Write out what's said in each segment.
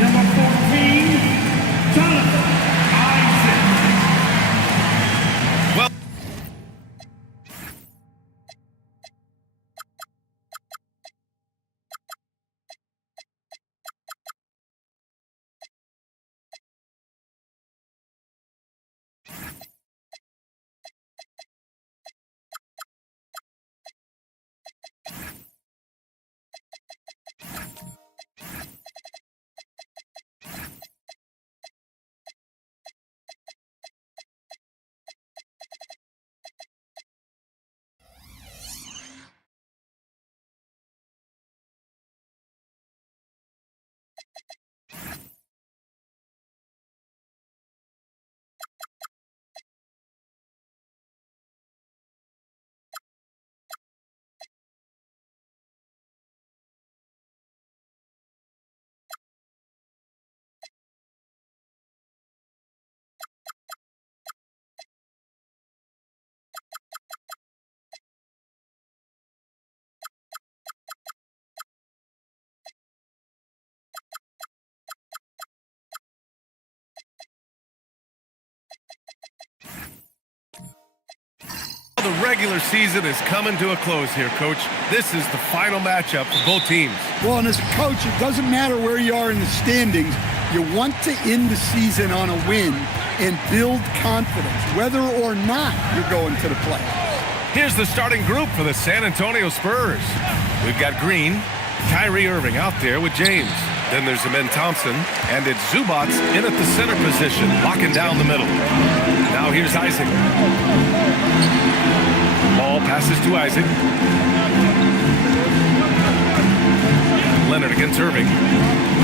Number 14, Jonathan Isaac. Well, the regular season is coming to a close here, Coach. This is the final matchup for both teams. Well, and as a coach, it doesn't matter where you are in the standings. You want to end the season on a win and build confidence, whether or not you're going to the playoffs. Here's the starting group for the San Antonio Spurs. We've got Green, Kyrie Irving out there with James. Then there's Amen Thompson, and it's Zubats in at the center position, locking down the middle. Now here's Isaac. Ball passes to Isaac. Leonard against Irving.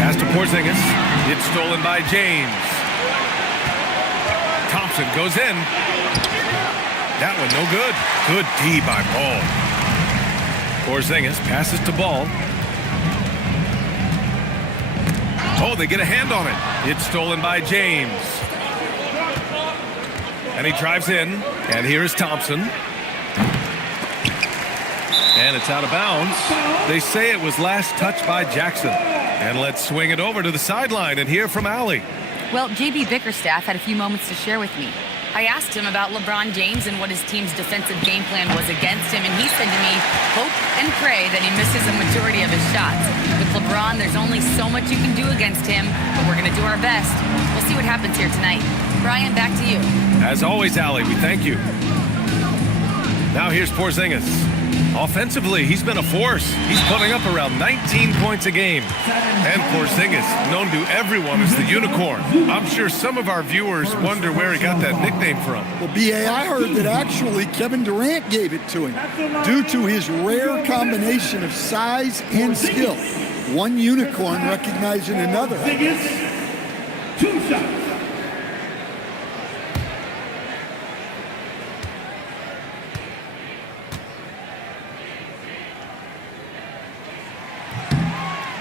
Pass to Porzingis. It's stolen by James. Thompson goes in. That one no good. Good D by Ball. Porzingis passes to Ball. Oh, they get a hand on it. It's stolen by James. And he drives in. And here is Thompson. And it's out of bounds. They say it was last touched by Jackson. And let's swing it over to the sideline and hear from Allie. Well, JB Bickerstaff had a few moments to share with me. I asked him about LeBron James and what his team's defensive game plan was against him, and he said to me, hope and pray that he misses a majority of his shots. With LeBron, there's only so much you can do against him, but we're going to do our best. We'll see what happens here tonight. Brian, back to you. As always, Allie, we thank you. Now here's Porzingis. Offensively, he's been a force. He's putting up around 19 points a game. And Porzingis, known to everyone as the unicorn. I'm sure some of our viewers wonder where he got that nickname from. Well, B.A., I heard that actually Kevin Durant gave it to him due to his rare combination of size and skill. One unicorn recognizing another. 2 shots.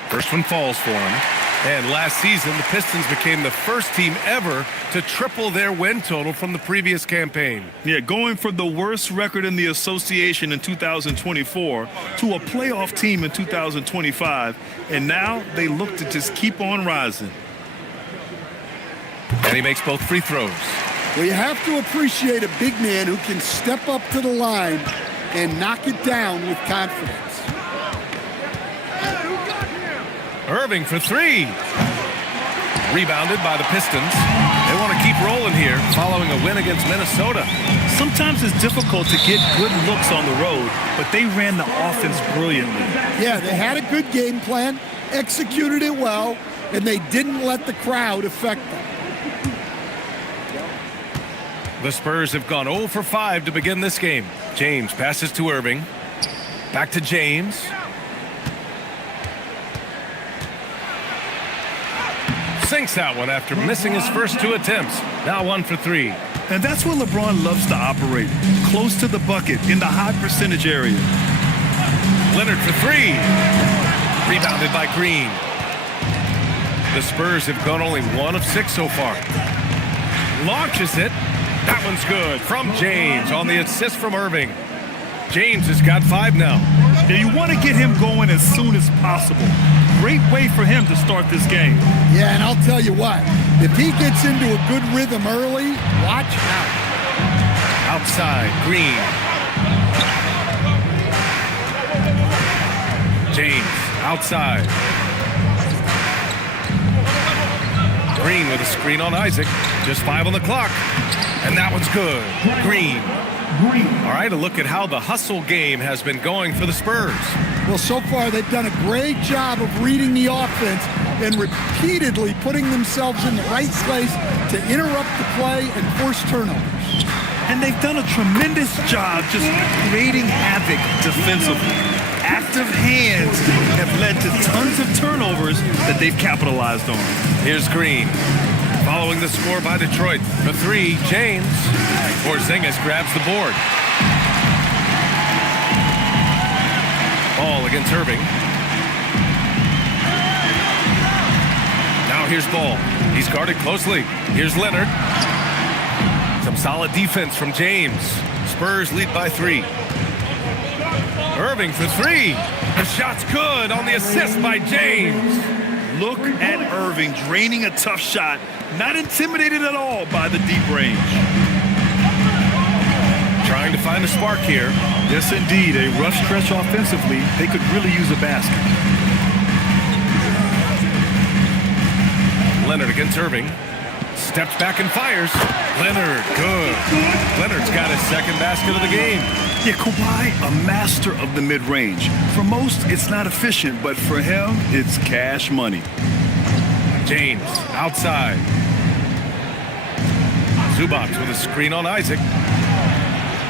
First one falls for him. And last season, the Pistons became the first team ever to triple their win total from the previous campaign. Yeah, going from the worst record in the association in 2024 to a playoff team in 2025. And now they look to just keep on rising. And he makes both free throws. Well, you have to appreciate a big man who can step up to the line and knock it down with confidence. Irving for three. Rebounded by the Pistons. They want to keep rolling here following a win against Minnesota. Sometimes it's difficult to get good looks on the road, but they ran the offense brilliantly. Yeah, they had a good game plan, executed it well, and they didn't let the crowd affect them. The Spurs have gone 0 for 5 to begin this game. James passes to Irving. Back to James. Sinks that one after missing his first 2 attempts. Now 1 for 3. And that's where LeBron loves to operate, close to the bucket in the high percentage area. Leonard for 3. Rebounded by Green. The Spurs have gone only 1 of 6 so far. Launches it. That one's good from James on the assist from Irving. James has got 5 now. Yeah, you want to get him going as soon as possible. Great way for him to start this game. Yeah, and I'll tell you what, if he gets into a good rhythm early, watch out. Outside, Green. James, outside. Green with a screen on Isaac. Just 5 on the clock. And that one's good. Green. All right, a look at how the hustle game has been going for the Spurs. Well, so far they've done a great job of reading the offense and repeatedly putting themselves in the right place to interrupt the play and force turnovers. And they've done a tremendous job just creating havoc defensively. Active hands have led to tons of turnovers that they've capitalized on. Here's Green. Following the score by Detroit. For 3, James. Porzingis grabs the board. Ball against Irving. Now here's Ball. He's guarded closely. Here's Leonard. Some solid defense from James. Spurs lead by 3. Irving for 3. The shot's good on the assist by James. Look at Irving draining a tough shot. Not intimidated at all by the deep range. Trying to find a spark here. Yes, indeed. A rough stretch offensively. They could really use a basket. Leonard against Irving. Steps back and fires. Leonard, good. Leonard's got his second basket of the game. Yeah, Kawhi, a master of the mid-range. For most, it's not efficient, but for him, it's cash money. James, outside. Zubac with a screen on Isaac.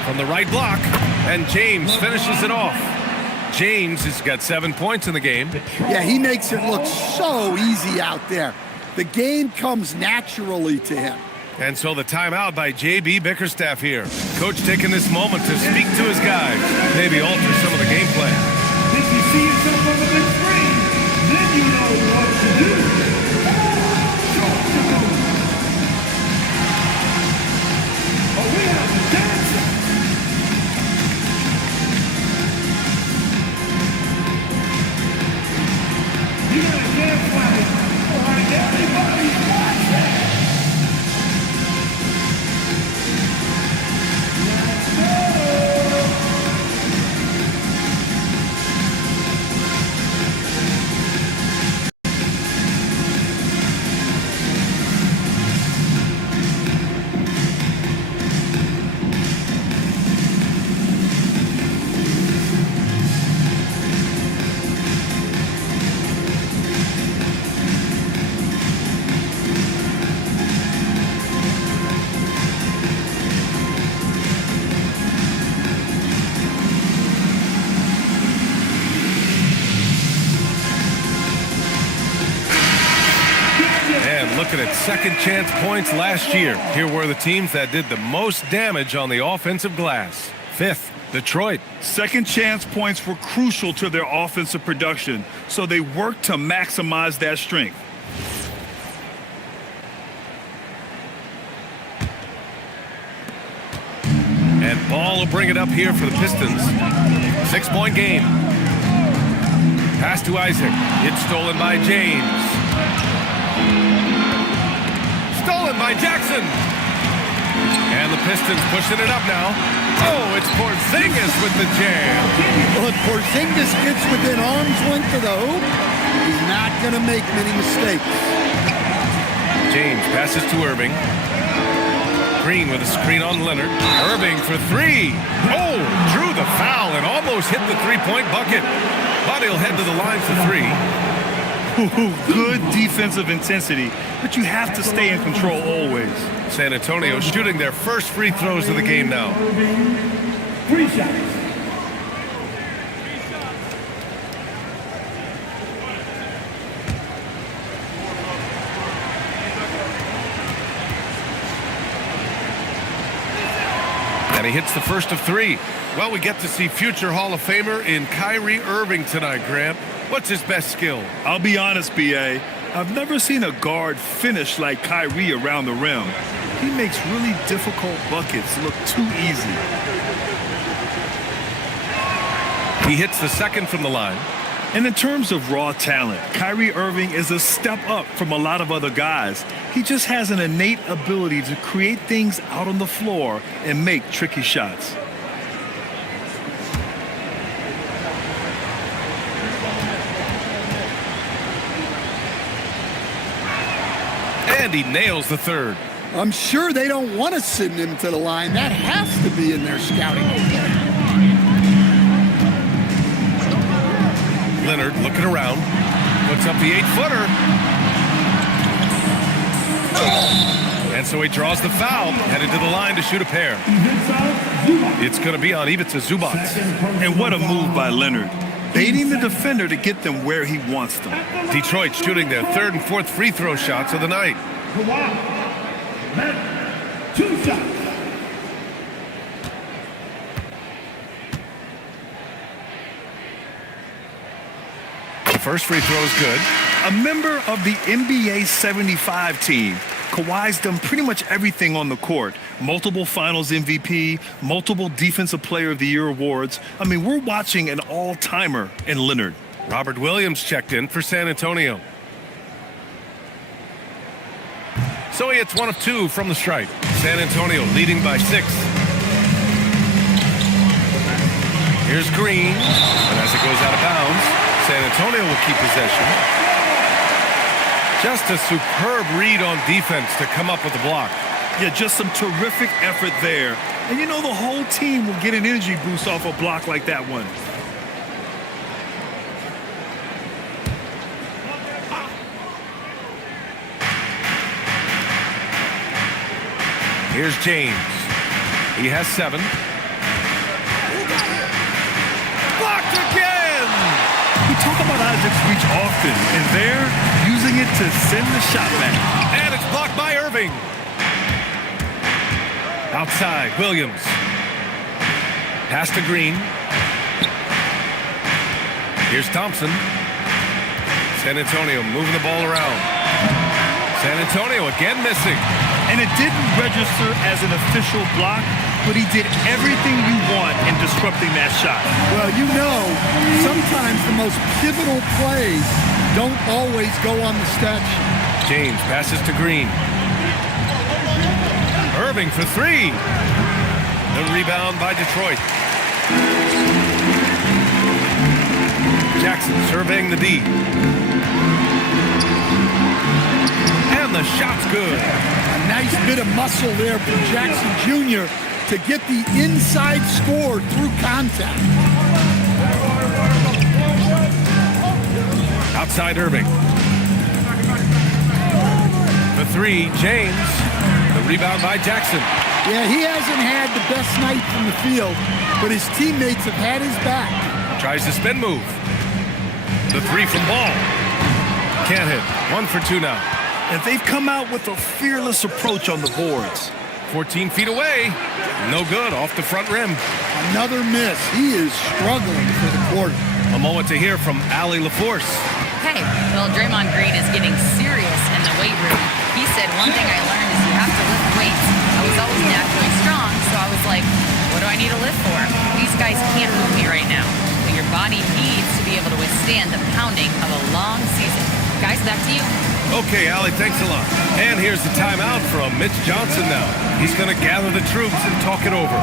From the right block, and James finishes it off. James has got 7 points in the game. Yeah, he makes it look so easy out there. The game comes naturally to him. And so the timeout by J.B. Bickerstaff here. Coach taking this moment to speak to his guys, maybe alter some of the game plan. If you see yourself on the big screen, then you know what to do. Oh, we have the dancer. You got a dance flag. All right, everybody's watching. Looking at second chance points last year. Here were the teams that did the most damage on the offensive glass. 5th, Detroit. Second chance points were crucial to their offensive production, so they worked to maximize that strength. And Ball will bring it up here for the Pistons. 6-point game. Pass to Isaac. It's stolen by James. Stolen by Jackson. And the Pistons pushing it up now. Oh, it's Porzingis with the jam. Well, if Porzingis gets within arm's length of the hoop, he's not going to make many mistakes. James passes to Irving. Green with a screen on Leonard. Irving for 3. Oh, drew the foul and almost hit the three-point bucket. But he'll head to the line for 3. Good defensive intensity, but you have to stay in control always. San Antonio shooting their first free throws of the game now. 3 shots. And he hits the first of 3. Well, we get to see future Hall of Famer in Kyrie Irving tonight, Grant. What's his best skill? I'll be honest, B.A. I've never seen a guard finish like Kyrie around the rim. He makes really difficult buckets look too easy. He hits the second from the line. And in terms of raw talent, Kyrie Irving is a step up from a lot of other guys. He just has an innate ability to create things out on the floor and make tricky shots. And he nails the third. I'm sure they don't want to send him to the line. That has to be in their scouting. Leonard looking around. Puts up the 8-footer. And so he draws the foul. Headed to the line to shoot a pair. It's going to be on Ivica Zubac. And what a move by Leonard. Baiting the defender to get them where he wants them. Detroit shooting their third and fourth free throw shots of the night. Two shots. The first free throw is good. A member of the NBA 75 team, Kawhi's done pretty much everything on the court. Multiple Finals MVP, multiple Defensive Player of the Year awards. I mean, we're watching an all-timer in Leonard. Robert Williams checked in for San Antonio. So he hits 1 of 2 from the stripe. San Antonio leading by 6. Here's Green. And as it goes out of bounds, San Antonio will keep possession. Just a superb read on defense to come up with the block. Yeah, just some terrific effort there. And you know, the whole team will get an energy boost off a block like that one. Here's James. He has 7. Blocked again! We talk about Isaac's reach often, and they're using it to send the shot back. And it's blocked by Irving. Outside, Williams. Pass to Green. Here's Thompson. San Antonio moving the ball around. San Antonio again missing. And it didn't register as an official block, but he did everything you want in disrupting that shot. Well, you know, sometimes the most pivotal plays don't always go on the stat sheet. James passes to Green. Irving for 3. The rebound by Detroit. Jackson surveying the D. And the shot's good. A nice bit of muscle there from Jackson Jr. to get the inside score through contact. Outside Irving. The 3, James. The rebound by Jackson. Yeah, he hasn't had the best night from the field, but his teammates have had his back. Tries the spin move. The 3 from Ball. Can't hit. 1 for 2 now. And they've come out with a fearless approach on the boards. 14 feet away. No good. Off the front rim. Another miss. He is struggling for the quarter. A moment to hear from Allie LaForce. Hey, well, Draymond Green is getting serious in the weight room. He said, one thing I learned is you have to lift weights. I was always naturally strong, so I was like, what do I need to lift for? These guys can't move me right now. But your body needs to be able to withstand the pounding of a long season. Guys, back to you. Okay, Allie, thanks a lot. And here's the timeout from Mitch Johnson now. He's going to gather the troops and talk it over.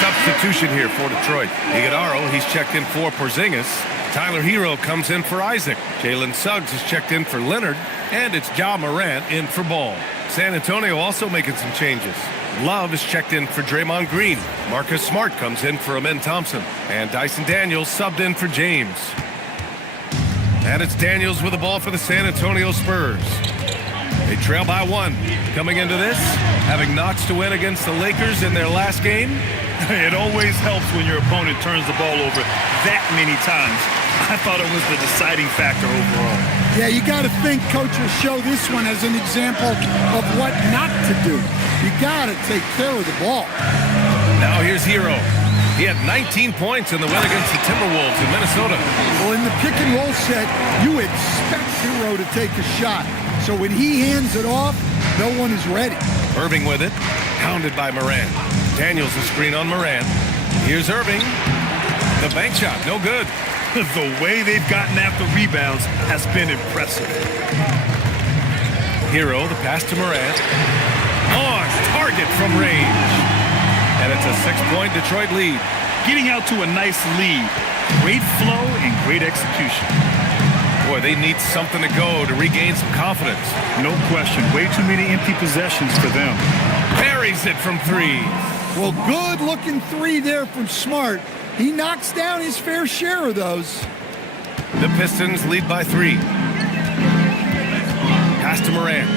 substitution here for Detroit. Iguodaro, he's checked in for Porzingis. Tyler Hero comes in for Isaac. Jalen Suggs is checked in for Leonard. And it's Ja Morant in for Ball. San Antonio also making some changes. Love is checked in for Draymond Green. Marcus Smart comes in for Amen Thompson. And Dyson Daniels subbed in for James. And it's Daniels with the ball for the San Antonio Spurs. They trail by 1. Coming into this, having notched to win against the Lakers in their last game. It always helps when your opponent turns the ball over that many times. I thought it was the deciding factor overall. Yeah, you got to think coach will show this one as an example of what not to do. You got to take care of the ball. Now here's Hero. He had 19 points in the win against the Timberwolves in Minnesota. Well, in the pick and roll set, you expect Hero to take a shot. So when he hands it off, no one is ready. Irving with it, pounded by Morant. Daniels a screen on Morant. Here's Irving. The bank shot, no good. The way they've gotten after rebounds has been impressive. Hero, the pass to Morant. On target from range. And it's a 6-point Detroit lead. Getting out to a nice lead. Great flow and great execution. Boy, they need something to go to regain some confidence. No question. Way too many empty possessions for them. Buries it from 3. Well, good-looking 3 there from Smart. He knocks down his fair share of those. The Pistons lead by 3. Pass to Morant.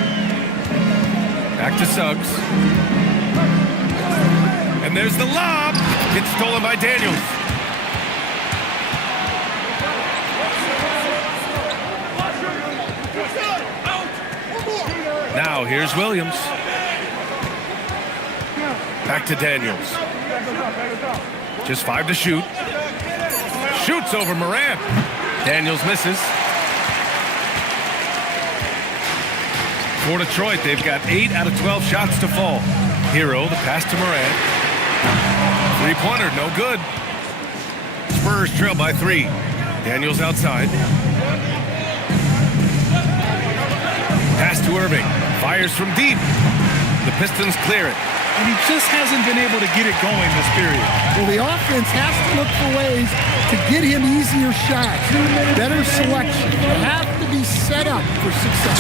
Back to Suggs. And there's the lob. It's stolen by Daniels. Now here's Williams. Back to Daniels. Just 5 to shoot. Shoots over Morant. Daniels misses. For Detroit, they've got 8 out of 12 shots to fall. Hero, the pass to Morant. 3-pointer, no good. Spurs trail by 3. Daniels outside. Pass to Irving. Fires from deep. The Pistons clear it. And he just hasn't been able to get it going this period. Well, the offense has to look for ways to get him easier shots. Better selection. They have to be set up for success.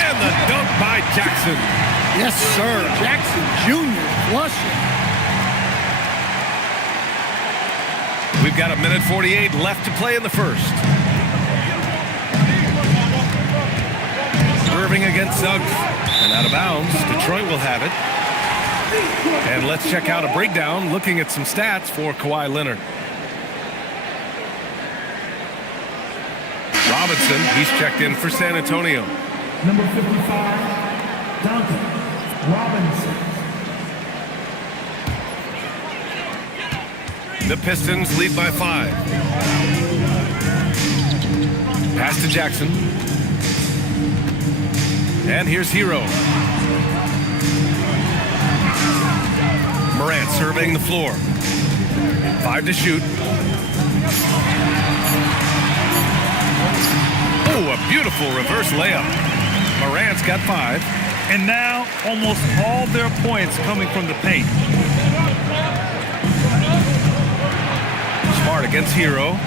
And the dunk by Jackson. Yes, sir. Jackson Jr. flushing. We've got 1:48 left to play in the first. Irving against Suggs. And out of bounds. Detroit will have it. And let's check out a breakdown looking at some stats for Kawhi Leonard. Robinson, he's checked in for San Antonio. Number 55, Duncan Robinson. The Pistons lead by 5. Pass to Jackson. And here's Hero. Morant surveying the floor. 5 to shoot. Oh, a beautiful reverse layup. Morant's got 5. And now almost all their points coming from the paint. Smart against Hero.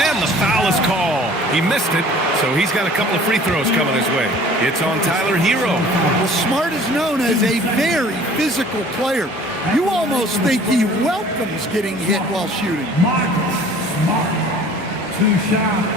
And the foul is called. He missed it, so he's got a couple of free throws coming his way. It's on Tyler Hero. Well, Smart is known as a very physical player. You almost think he welcomes getting hit while shooting. Marcus Smart, 2 shots.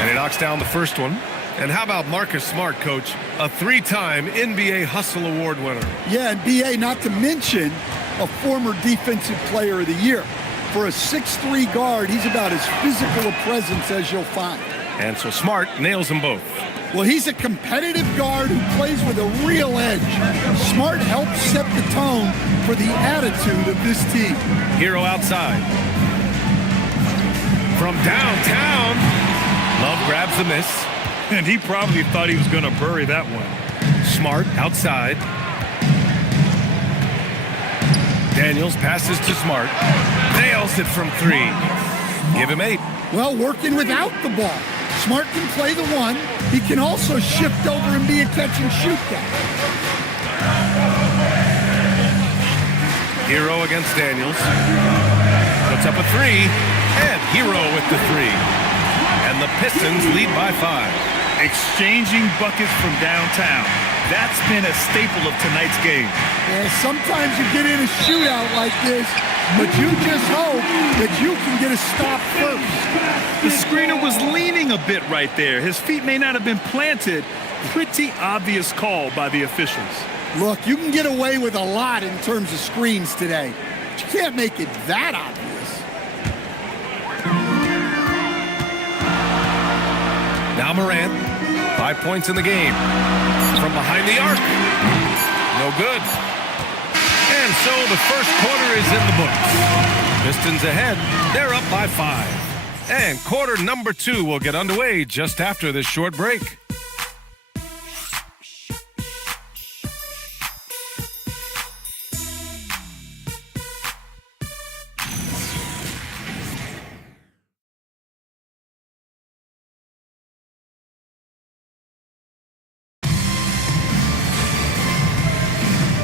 And he knocks down the first one. And how about Marcus Smart, Coach? A 3-time NBA Hustle Award winner. Yeah, and B.A., not to mention a former Defensive Player of the Year. For a 6'3" guard, he's about as physical a presence as you'll find. And so Smart nails them both. Well, he's a competitive guard who plays with a real edge. Smart helps set the tone for the attitude of this team. Hero outside. From downtown, Love grabs the miss. And he probably thought he was going to bury that one. Smart outside. Daniels passes to Smart. Nails it from 3. Give him 8. Well, working without the ball. Smart can play the one. He can also shift over and be a catch-and-shoot guy. Hero against Daniels. Puts up a three, and Hero with the three. And the Pistons lead by 5. Exchanging buckets from downtown. That's been a staple of tonight's game. And sometimes you get in a shootout like this, but you just hope that you can get a stop first. The screener was leaning a bit right there. His feet may not have been planted. Pretty obvious call by the officials. Look, you can get away with a lot in terms of screens today, but you can't make it that obvious. Now Morant, 5 points in the game. From behind the arc. No good. And so the first quarter is in the books. Pistons ahead. They're up by 5. And quarter number 2 will get underway just after this short break.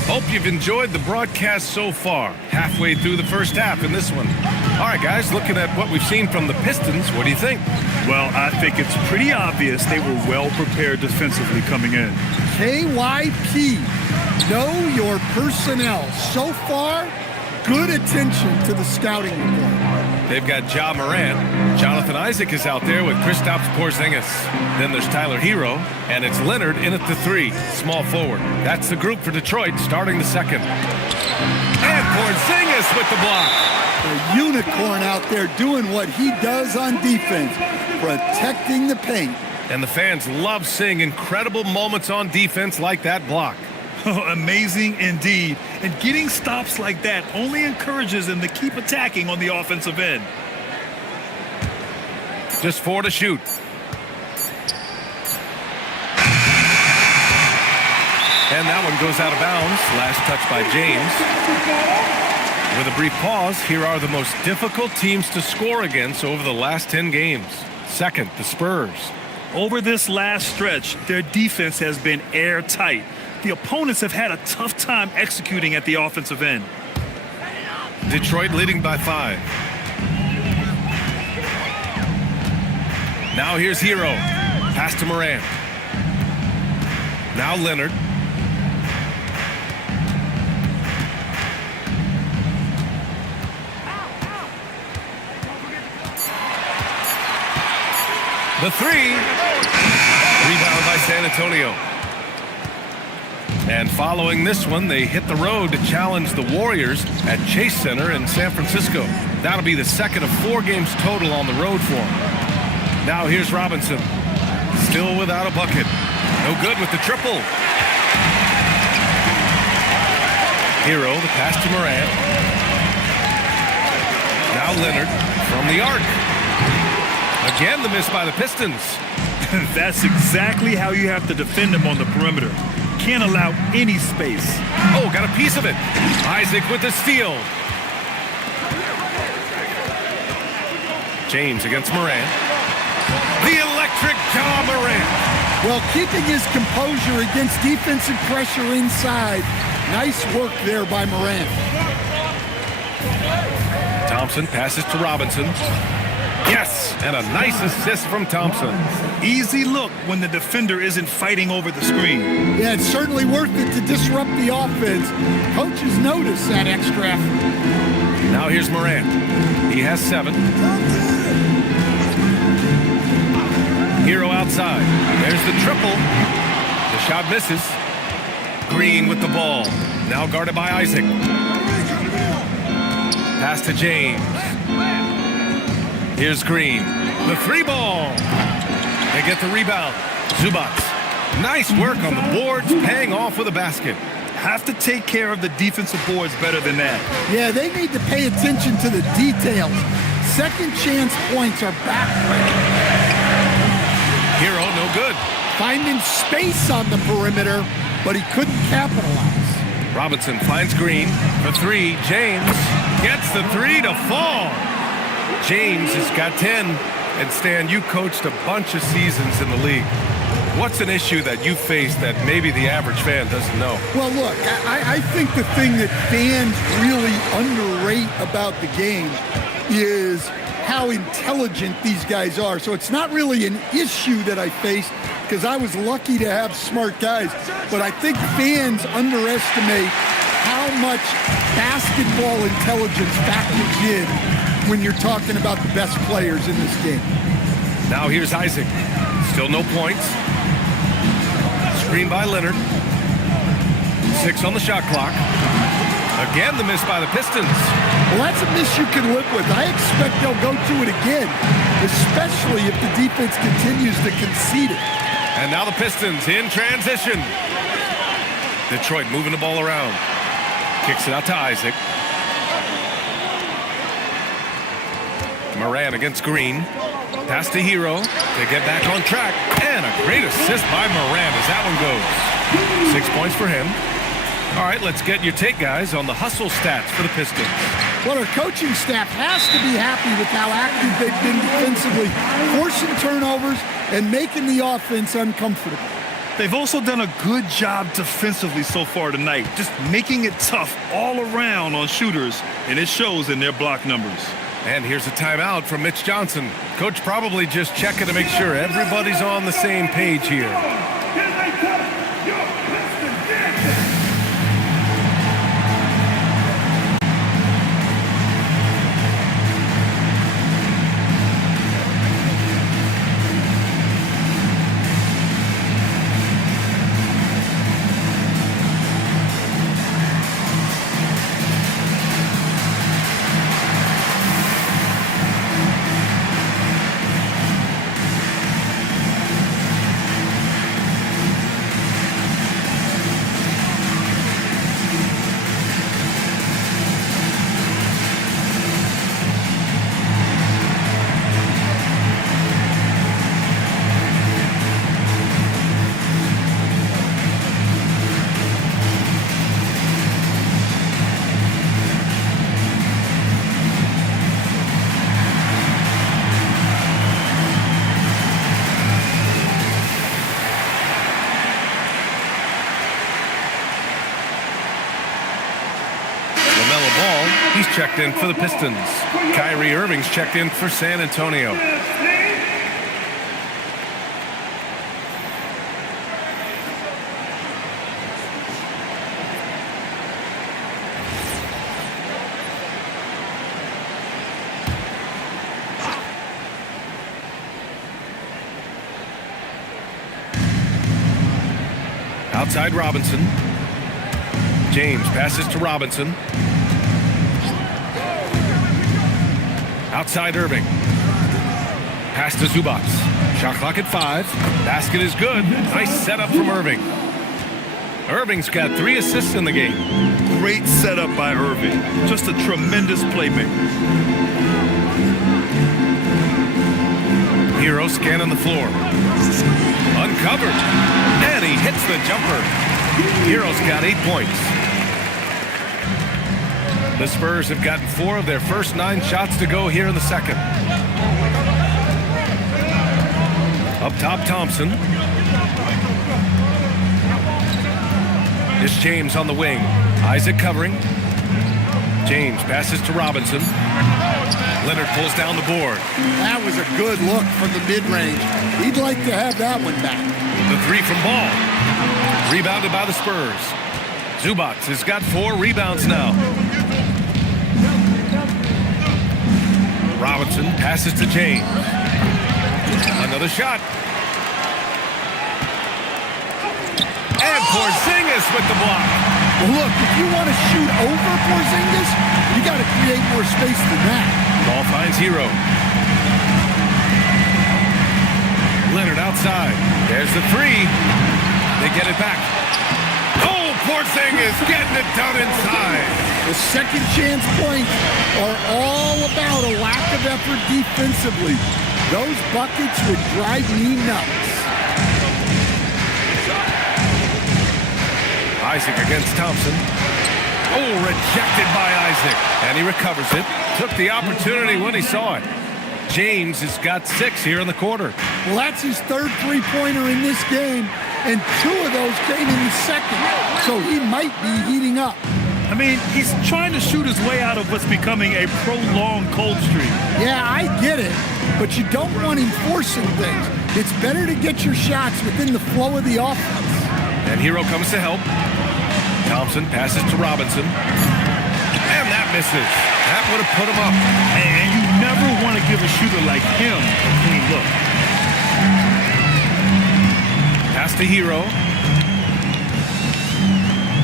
Hope you've enjoyed the broadcast so far. Halfway through the first half in this one. All right, guys, looking at what we've seen from the Pistons, what do you think? Well, I think it's pretty obvious they were well prepared defensively coming in. KYP, know your personnel. So far, good attention to the scouting report. They've got Ja Morant. Jonathan Isaac is out there with Kristaps Porzingis. Then there's Tyler Hero, and it's Leonard in at the 3, small forward. That's the group for Detroit starting the second. And Porzingis with the block. A unicorn out there doing what he does on defense, protecting the paint. And the fans love seeing incredible moments on defense like that block. Amazing indeed. And getting stops like that only encourages them to keep attacking on the offensive end. Just 4 to shoot. And that one goes out of bounds. Last touch by James. With a brief pause, here are the most difficult teams to score against over the last 10 games. Second, the Spurs. Over this last stretch, their defense has been airtight. The opponents have had a tough time executing at the offensive end. Detroit leading by 5. Now here's Hero. Pass to Morant. Now Leonard. The 3. Rebound by San Antonio. And following this one, they hit the road to challenge the Warriors at Chase Center in San Francisco. That'll be the second of 4 games total on the road for them. Now here's Robinson. Still without a bucket. No good with the triple. Hero, the pass to Morant. Now Leonard from the arc. Again, the miss by the Pistons. That's exactly how you have to defend them on the perimeter. Can't allow any space. Oh, got a piece of it. Isaac with the steal. James against Morant. The electric Ja Morant. Well, keeping his composure against defensive pressure inside. Nice work there by Morant. Thompson passes to Robinson. Yes, and a nice assist from Thompson. Easy look when the defender isn't fighting over the screen. Yeah, it's certainly worth it to disrupt the offense. Coaches notice that extra effort. Now here's Morant. He has 7. Hero outside. There's the triple. The shot misses. Green with the ball. Now guarded by Isaac. Pass to James. Here's Green. The 3 ball. They get the rebound. Zubac. Nice work on the boards, paying off with a basket. Have to take care of the defensive boards better than that. Yeah, they need to pay attention to the details. Second chance points are back. Hero, no good. Finding space on the perimeter, but he couldn't capitalize. Robinson finds Green. The 3. James gets the 3 to fall. James has got 10. And Stan, you coached a bunch of seasons in the league. What's an issue that you face that maybe the average fan doesn't know? Well, look, I think the thing that fans really underrate about the game is how intelligent these guys are. So it's not really an issue that I face because I was lucky to have smart guys. But I think fans underestimate how much basketball intelligence factors in when you're talking about the best players in this game. Now here's Isaac. Still no points. Screen by Leonard. 6 on the shot clock. Again, the miss by the Pistons. Well, that's a miss you can live with. I expect they'll go to it again, especially if the defense continues to concede it. And now the Pistons in transition. Detroit moving the ball around. Kicks it out to Isaac. Moran against Green. Pass to Hero to get back on track. And a great assist by Moran as that one goes. 6 points for him. All right, let's get your take, guys, on the hustle stats for the Pistons. Well, our coaching staff has to be happy with how active they've been defensively, forcing turnovers and making the offense uncomfortable. They've also done a good job defensively so far tonight, just making it tough all around on shooters, and it shows in their block numbers. And here's a timeout from Mitch Johnson. Coach probably just checking to make sure everybody's on the same page here. Here they come. Your Pistons dancing. He's checked in for the Pistons. Kyrie Irving's checked in for San Antonio. Outside Robinson. James passes to Robinson. Outside Irving. Pass to Zubac. Shot clock at 5. Basket is good. Nice setup from Irving. Irving's got 3 assists in the game. Great setup by Irving. Just a tremendous playmaker. Hero scanning the floor. Uncovered. And he hits the jumper. Hero's got 8 points. The Spurs have gotten 4 of their first 9 shots to go here in the second. Up top, Thompson. It's James on the wing. Isaac covering. James passes to Robinson. Leonard pulls down the board. That was a good look from the mid-range. He'd like to have that one back. The 3 from Ball. Rebounded by the Spurs. Zubac has got 4 rebounds now. Robinson passes to James. Another shot. And Porzingis with the block. Well, look, if you want to shoot over Porzingis, you got to create more space than that. Ball finds Hero. Leonard outside. There's the 3. They get it back. Oh, Porzingis getting it done inside. The second chance points are all about a lack of effort defensively. Those buckets would drive me nuts. Isaac against Thompson. Oh, rejected by Isaac. And he recovers it. Took the opportunity when he saw it. James has got 6 here in the quarter. Well, that's his third three-pointer in this game, and 2 of those came in the second, so he might be heating up. I mean, he's trying to shoot his way out of what's becoming a prolonged cold streak. Yeah, I get it, but you don't want him forcing things. It's better to get your shots within the flow of the offense. And Hero comes to help. Thompson passes to Robinson. And that misses. That would have put him up. And you never want to give a shooter like him a clean look. Pass to Hero.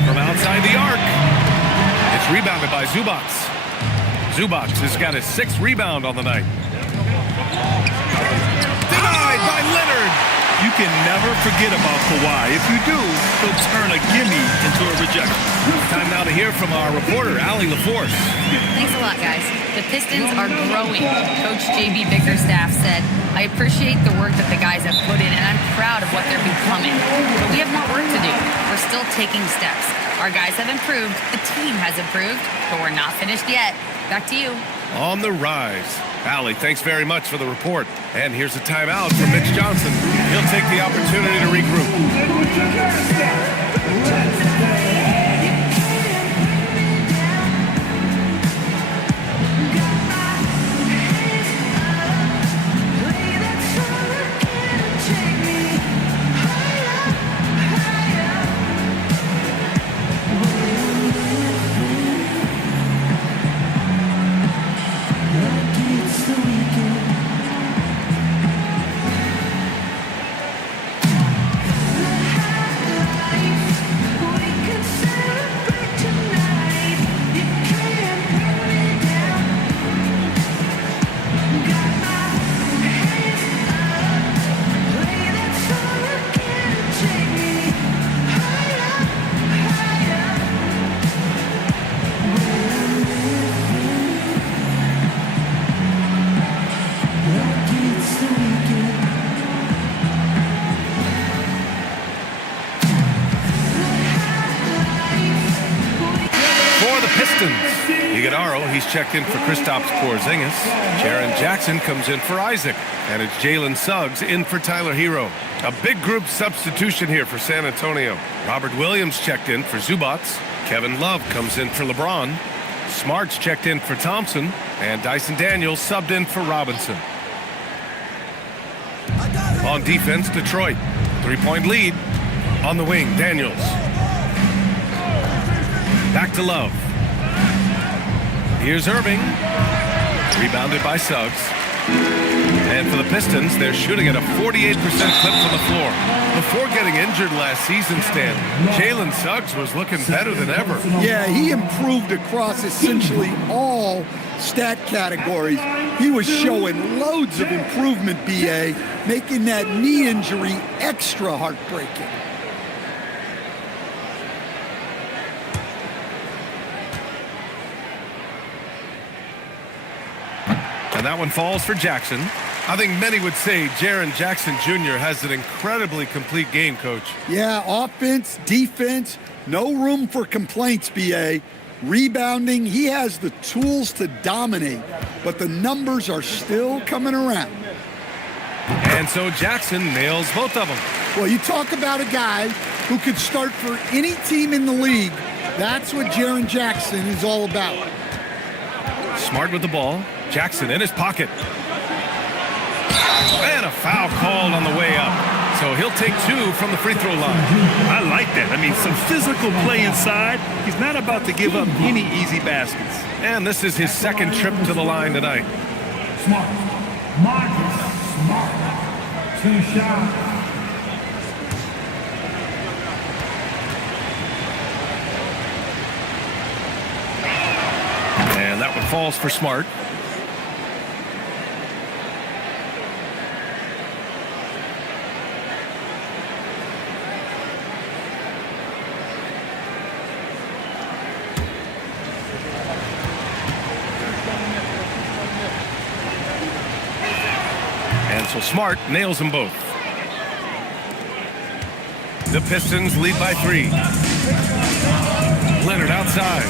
From outside the arc. It's rebounded by Zubac. Zubac has got his 6th rebound on the night. Denied by Leonard. You can never forget about Kawhi. If you do, he'll turn a gimme into a rejection. Time now to hear from our reporter, Allie LaForce. Thanks a lot, guys. The Pistons are growing. Coach J.B. Bickerstaff said, I appreciate the work that the guys have put in, and I'm proud of what they're becoming. But we have more work to do. We're still taking steps. Our guys have improved. The team has improved. But we're not finished yet. Back to you. On the rise. Allie, thanks very much for the report. And here's a timeout from Mitch Johnson. He'll take the opportunity to regroup. He's checked in for Kristaps Porzingis. Jaren Jackson comes in for Isaac. And it's Jalen Suggs in for Tyler Hero. A big group substitution here for San Antonio. Robert Williams checked in for Zubac. Kevin Love comes in for LeBron. Smart's checked in for Thompson. And Dyson Daniels subbed in for Robinson. On defense, Detroit. 3-point lead. On the wing, Daniels. Back to Love. Here's Irving. Rebounded by Suggs. And for the Pistons, they're shooting at a 48% clip from the floor. Before getting injured last season, Stan, Jalen Suggs was looking better than ever. Yeah, he improved across essentially all stat categories. He was showing loads of improvement, B.A., making that knee injury extra heartbreaking. And that one falls for Jackson. I think many would say Jaren Jackson Jr. has an incredibly complete game, Coach. Yeah, offense, defense, no room for complaints, B.A. Rebounding, he has the tools to dominate, but the numbers are still coming around. And so Jackson nails both of them. Well, you talk about a guy who could start for any team in the league. That's what Jaren Jackson is all about. Smart with the ball. Jackson in his pocket. And a foul called on the way up. So he'll take 2 from the free throw line. I like that. I mean, some physical play inside. He's not about to give up any easy baskets. And this is his second trip to the line tonight. Smart. Marcus Smart. 2 shots. And that one falls for Smart. So Smart nails them both. The Pistons lead by 3. Leonard outside.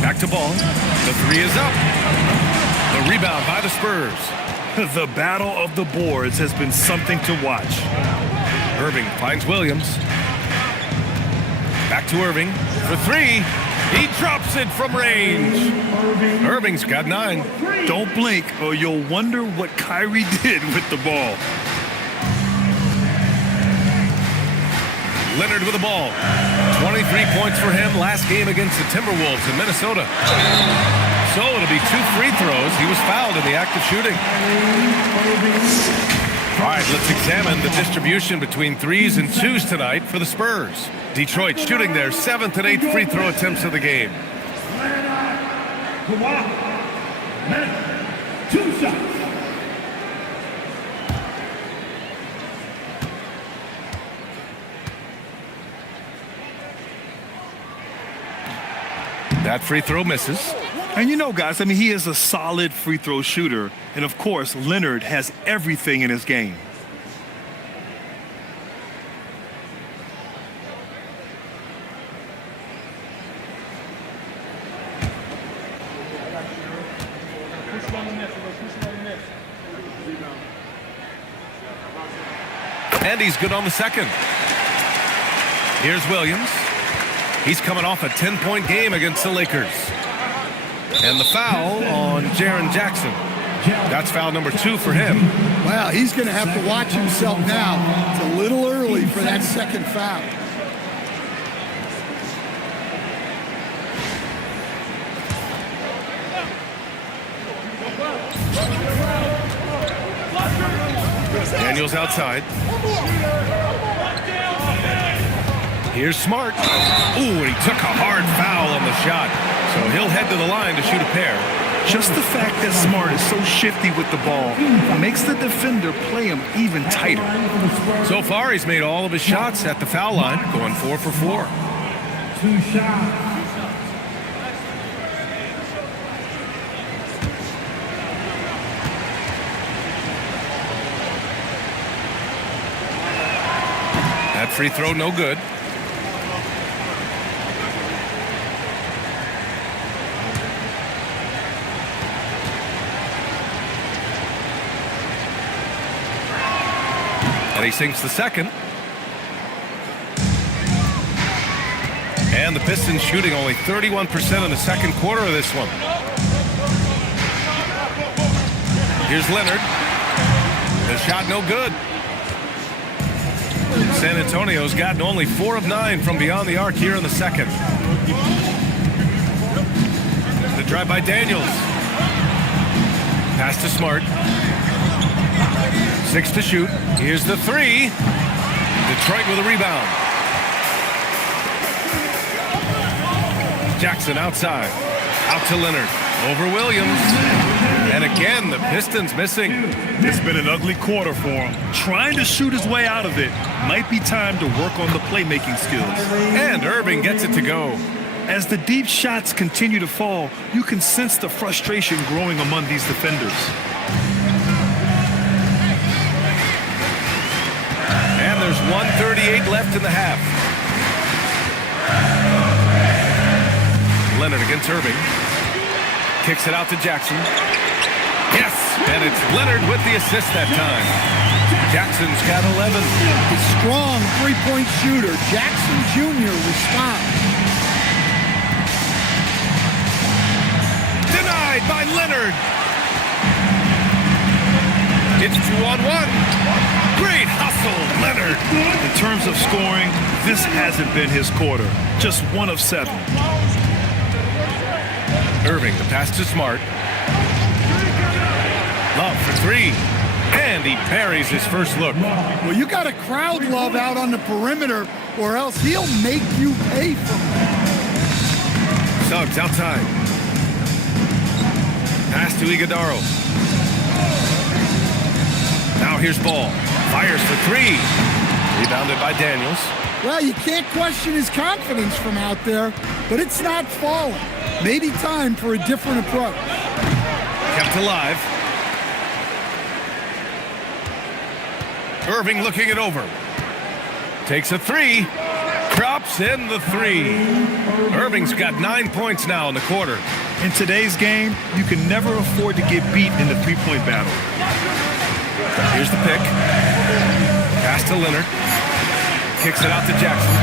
Back to Ball. The three is up. The rebound by the Spurs. The battle of the boards has been something to watch. Irving finds Williams. Back to Irving for three. He drops it from range. Irving's got 9. Don't blink or you'll wonder what Kyrie did with the ball. Leonard with the ball. 23 points for him last game against the Timberwolves in Minnesota. So it'll be 2 free throws. He was fouled in the act of shooting. All right, let's examine the distribution between 3s and 2s tonight for the Spurs. Detroit shooting their 7th and 8th free throw attempts of the game. Leonard, 2 shots. That free throw misses. And you know, guys, I mean, he is a solid free throw shooter. And, of course, Leonard has everything in his game. And he's good on the second. Here's Williams. He's coming off a 10-point game against the Lakers. And the foul on Jaren Jackson. That's foul number 2 for him. Wow, he's going to have to watch himself now. It's a little early for that second foul. Daniels outside. Here's Smart. Ooh, and he took a hard foul on the shot. So he'll head to the line to shoot a pair. Just the fact that Smart is so shifty with the ball makes the defender play him even tighter. So far, he's made all of his shots at the foul line, going 4 for 4. 2 shots. That free throw, no good. And he sinks the second. And the Pistons shooting only 31% in the second quarter of this one. Here's Leonard. The shot no good. San Antonio's gotten only 4 of 9 from beyond the arc here in the second. The drive by Daniels. Pass to Smart. 6 to shoot. Here's the 3. Detroit with a rebound. Jackson outside. Out to Leonard. Over Williams. And again, the Pistons missing. It's been an ugly quarter for him. Trying to shoot his way out of it. Might be time to work on the playmaking skills. And Irving gets it to go. As the deep shots continue to fall, you can sense the frustration growing among these defenders. And there's 1:38 left in the half. Leonard against Irving. Kicks it out to Jackson. Yes, and it's Leonard with the assist that time. Jackson's got 11. A strong three-point shooter. Jackson Jr. responds. Denied by Leonard. It's 2-on-1. Great hustle, Leonard. In terms of scoring, this hasn't been his quarter. Just 1 of 7. Irving, the pass to Smart. Love for 3. And he parries his first look. Well, you got a crowd love out on the perimeter, or else he'll make you pay for it. Suggs outside. Pass to Iguodaro. Now here's Ball. Fires for 3. Rebounded by Daniels. Well, you can't question his confidence from out there, but it's not falling. Maybe time for a different approach. Kept alive. Irving looking it over. Takes a 3. Drops in the three. Irving's got 9 points now in the quarter. In today's game, you can never afford to get beat in the three-point battle. Here's the pick. Pass to Leonard. Kicks it out to Jackson.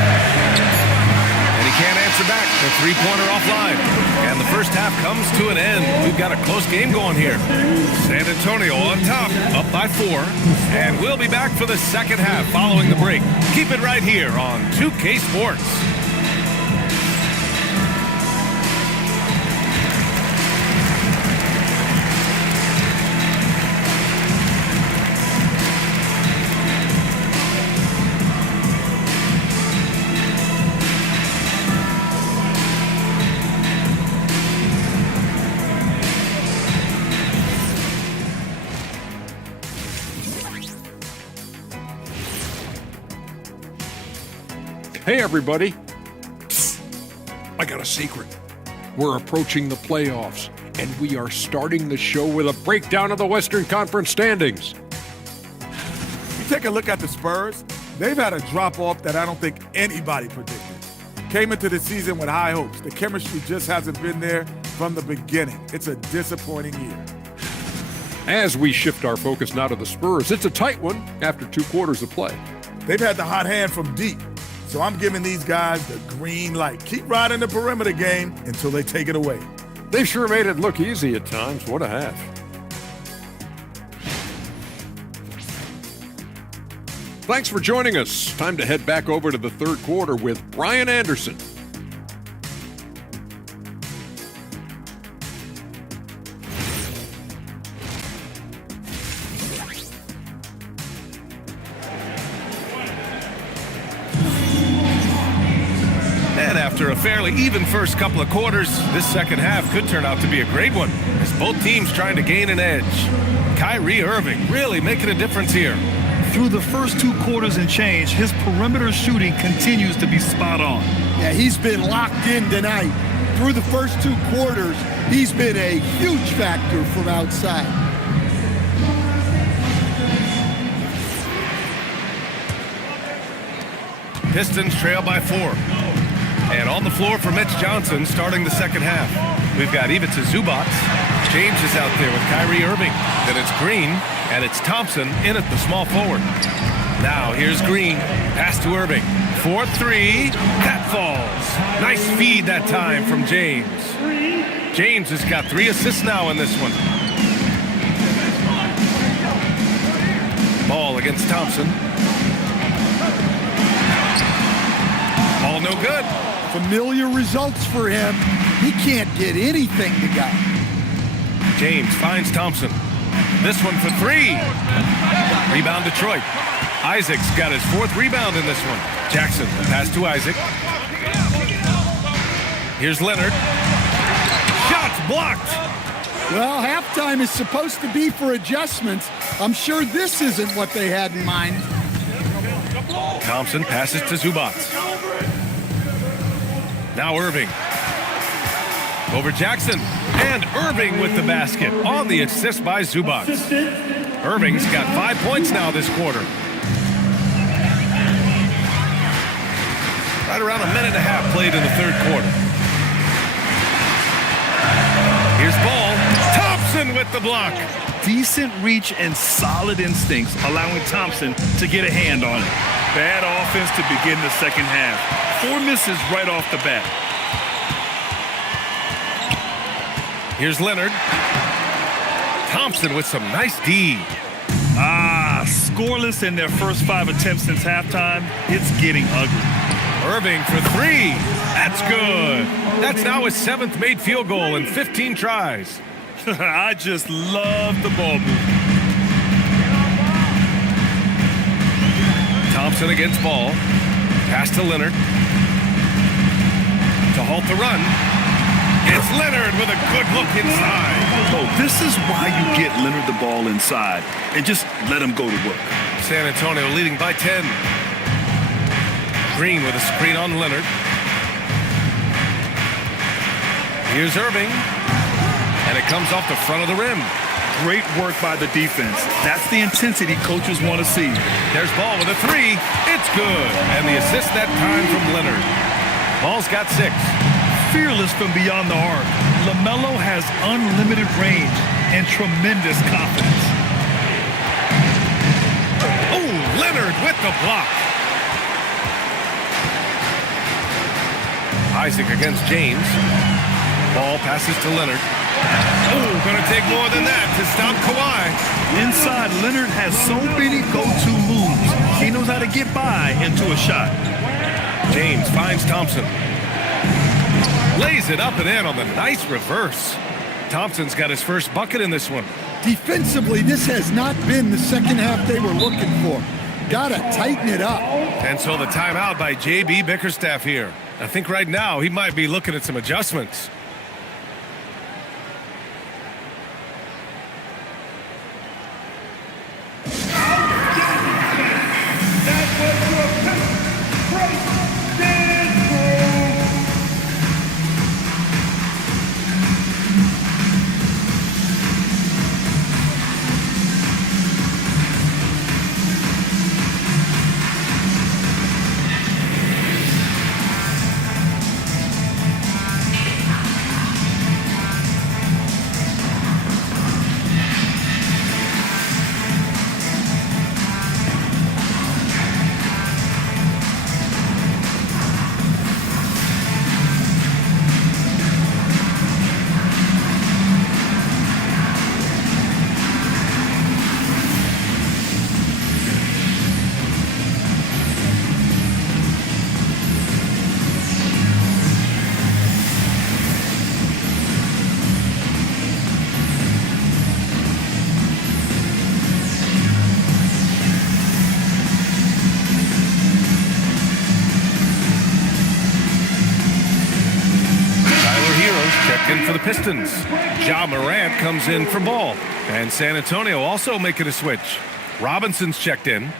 And he can't answer back. The three-pointer offline. And the first half comes to an end. We've got a close game going here. San Antonio on top, up by 4. And we'll be back for the second half following the break. Keep it right here on 2K Sports. Hey, everybody. I got a secret. We're approaching the playoffs, and we are starting the show with a breakdown of the Western Conference standings. You take a look at the Spurs, they've had a drop-off that I don't think anybody predicted. Came into the season with high hopes. The chemistry just hasn't been there from the beginning. It's a disappointing year. As we shift our focus now to the Spurs, it's a tight one after 2 quarters of play. They've had the hot hand from deep. So I'm giving these guys the green light. Keep riding the perimeter game until they take it away. They've sure made it look easy at times. What a half. Thanks for joining us. Time to head back over to the third quarter with Brian Anderson. After a fairly even first couple of quarters, this second half could turn out to be a great one, as both teams trying to gain an edge. Kyrie Irving really making a difference here. Through the first 2 quarters and change, his perimeter shooting continues to be spot on. Yeah, he's been locked in tonight. Through the first 2 quarters, he's been a huge factor from outside. Pistons trail by 4. And on the floor for Mitch Johnson starting the second half. We've got Ivica Zubac. James is out there with Kyrie Irving. Then it's Green, and it's Thompson in at the small forward. Now here's Green. Pass to Irving. 4-3. That falls. Nice feed that time from James. James has got 3 assists now in this one. Ball against Thompson. Ball no good. Familiar results for him. He can't get anything to go. James finds Thompson. This one for 3. Rebound Detroit. Isaac's got his 4th rebound in this one. Jackson, pass to Isaac. Here's Leonard. Shots blocked. Well, halftime is supposed to be for adjustments. I'm sure this isn't what they had in mind. Thompson passes to Zubac. Now Irving. Over Jackson. And Irving with the basket on the assist by Zubac. Irving's got 5 points now this quarter. Right around a minute and a half played in the third quarter. Here's Ball. Thompson with the block. Decent reach and solid instincts, allowing Thompson to get a hand on it. Bad offense to begin the second half. 4 misses right off the bat. Here's Leonard. Thompson with some nice D. Scoreless in their first 5 attempts since halftime. It's getting ugly. Irving for 3. That's good. That's now his 7th made field goal in 15 tries. I just love the ball movement. Thompson against Ball. Pass to Leonard. To halt the run. It's Leonard with a good look inside. Oh, this is why you get Leonard the ball inside and just let him go to work. San Antonio leading by 10. Green with a screen on Leonard. Here's Irving. And it comes off the front of the rim. Great work by the defense. That's the intensity coaches want to see. There's Ball with a three. It's good. And the assist that time from Leonard. Ball's got 6. Fearless from beyond the arc, LaMelo has unlimited range and tremendous confidence. Oh, Leonard with the block. Isaac against James. Ball passes to Leonard. Oh, gonna take more than that to stop Kawhi. Inside, Leonard has so many go-to moves. He knows how to get by into a shot. James finds Thompson. Lays it up and in on the nice reverse. Thompson's got his first bucket in this one. Defensively, this has not been the second half they were looking for. Gotta tighten it up. And so the timeout by J.B. Bickerstaff here. I think right now he might be looking at some adjustments. In for the Pistons. Ja Morant comes in for Ball. And San Antonio also making a switch. Robinson's checked in.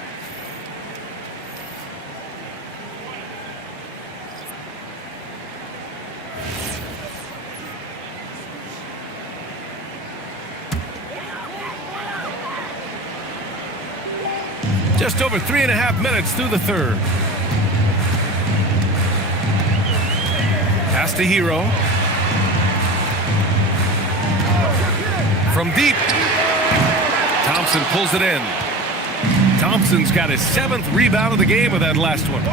Just over 3.5 minutes through the third. Pass to Hero. From deep. Thompson pulls it in. Thompson's got his 7th rebound of the game with that last one.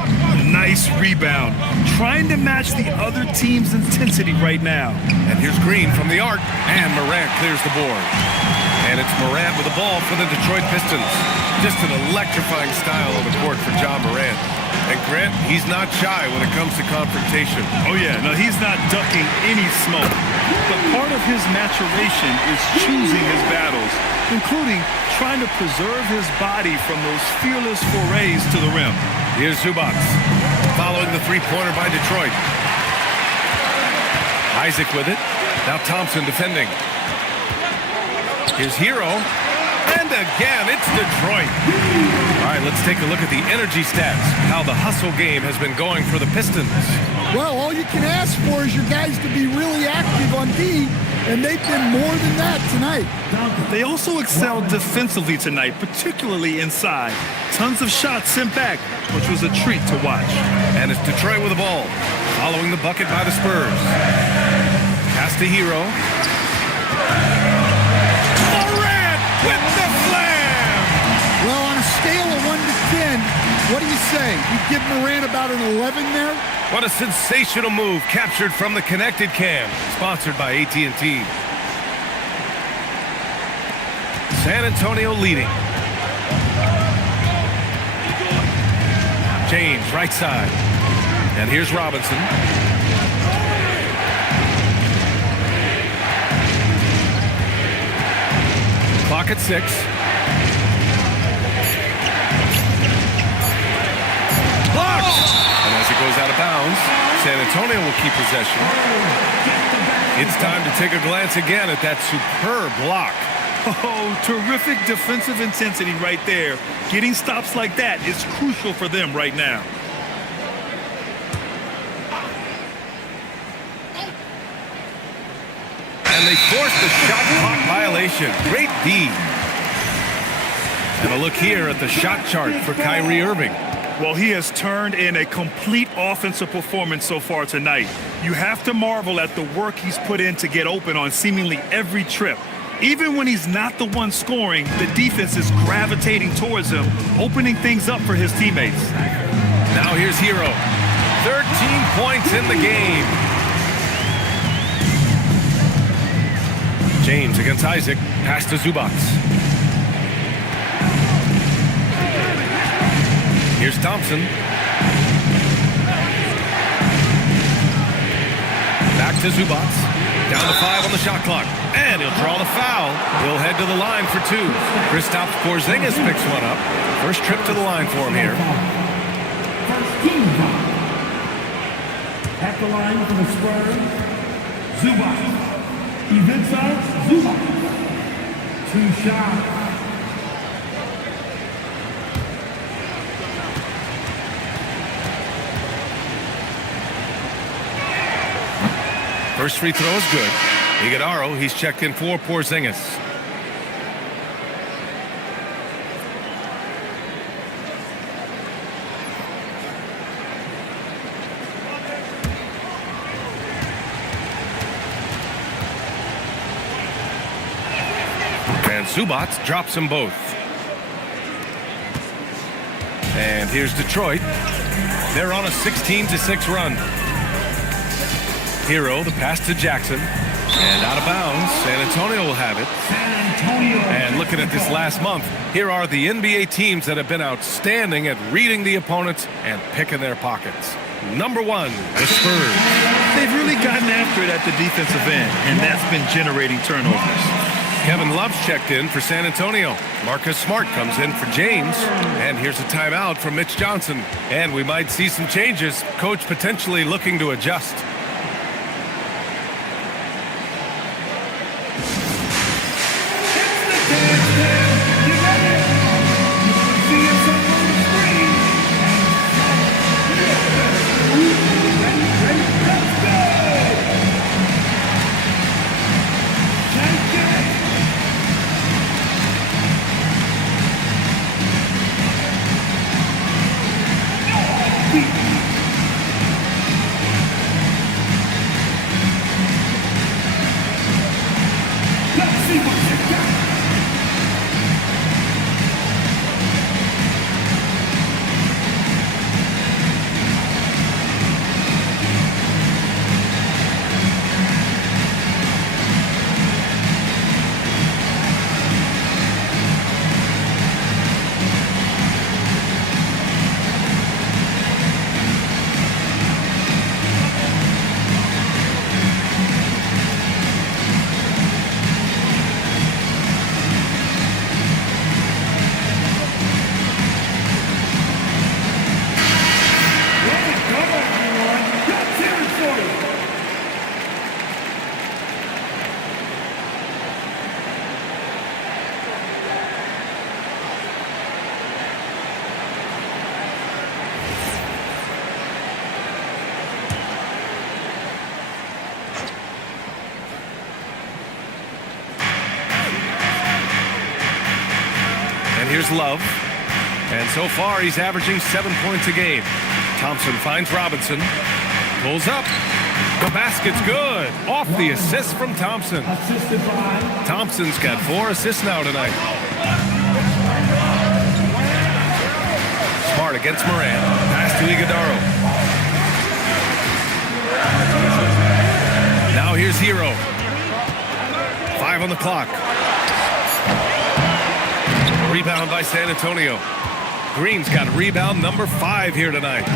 Nice rebound. Trying to match the other team's intensity right now. And here's Green from the arc. And Morant clears the board. And it's Morant with the ball for the Detroit Pistons. Just an electrifying style on the court for Ja Morant. And Grant, he's not shy when it comes to confrontation. Oh yeah, no, he's not ducking any smoke. But part of his maturation is choosing his battles, including trying to preserve his body from those fearless forays to the rim. Here's Zubac, following the three-pointer by Detroit. Isaac with it. Now Thompson defending. Here's Hero. And again, it's Detroit. All right, let's take a look at the energy stats, how the hustle game has been going for the Pistons. Well, all you can ask for is your guys to be really active on D, and they've been more than that tonight. They also excelled defensively tonight, particularly inside. Tons of shots sent back, which was a treat to watch. And it's Detroit with the ball, following the bucket by the Spurs. Pass to Hero. With the slam! Well, on a scale of 1 to 10, what do you say? You give Morant about an 11 there? What a sensational move captured from the connected cam, sponsored by AT&T. San Antonio leading. James, right side. And here's Robinson. Clock at 6. Blocked! And as it goes out of bounds, San Antonio will keep possession. It's time to take a glance again at that superb block. Oh, terrific defensive intensity right there. Getting stops like that is crucial for them right now. And And they forced the shot clock violation. Great D. And a look here at the shot chart for Kyrie Irving. Well, he has turned in a complete offensive performance so far tonight. You have to marvel at the work he's put in to get open on seemingly every trip. Even when he's not the one scoring, the defense is gravitating towards him, opening things up for his teammates. Now here's Hero. 13 points in the game. James against Isaac. Pass to Zubac. Here's Thompson. Back to Zubac. Down to 5 on the shot clock. And he'll draw the foul. He'll head to the line for 2. Kristaps Porzingis picks one up. First trip to the line for him here. At the line for the Spurs, Zubac. Ivica Zubac. 2 shots. First free throw is good. Iguodala, he's checked in for Porzingis. And Zubac drops them both. And here's Detroit. They're on a 16-6 run. Hero, the pass to Jackson. And out of bounds, San Antonio will have it. And looking at this last month, here are the NBA teams that have been outstanding at reading the opponents and picking their pockets. Number 1, the Spurs. They've really gotten after it at the defensive end, and that's been generating turnovers. Kevin Love's checked in for San Antonio. Marcus Smart comes in for James. And here's a timeout from Mitch Johnson. And we might see some changes. Coach potentially looking to adjust. Here's Love. And so far, he's averaging 7 points a game. Thompson finds Robinson. Pulls up. The basket's good. Off the assist from Thompson. Thompson's got 4 assists now tonight. Smart against Morant. Pass to Iguodala. Now here's Hero. 5 on the clock. Rebound by San Antonio. Green's got rebound number 5 here tonight.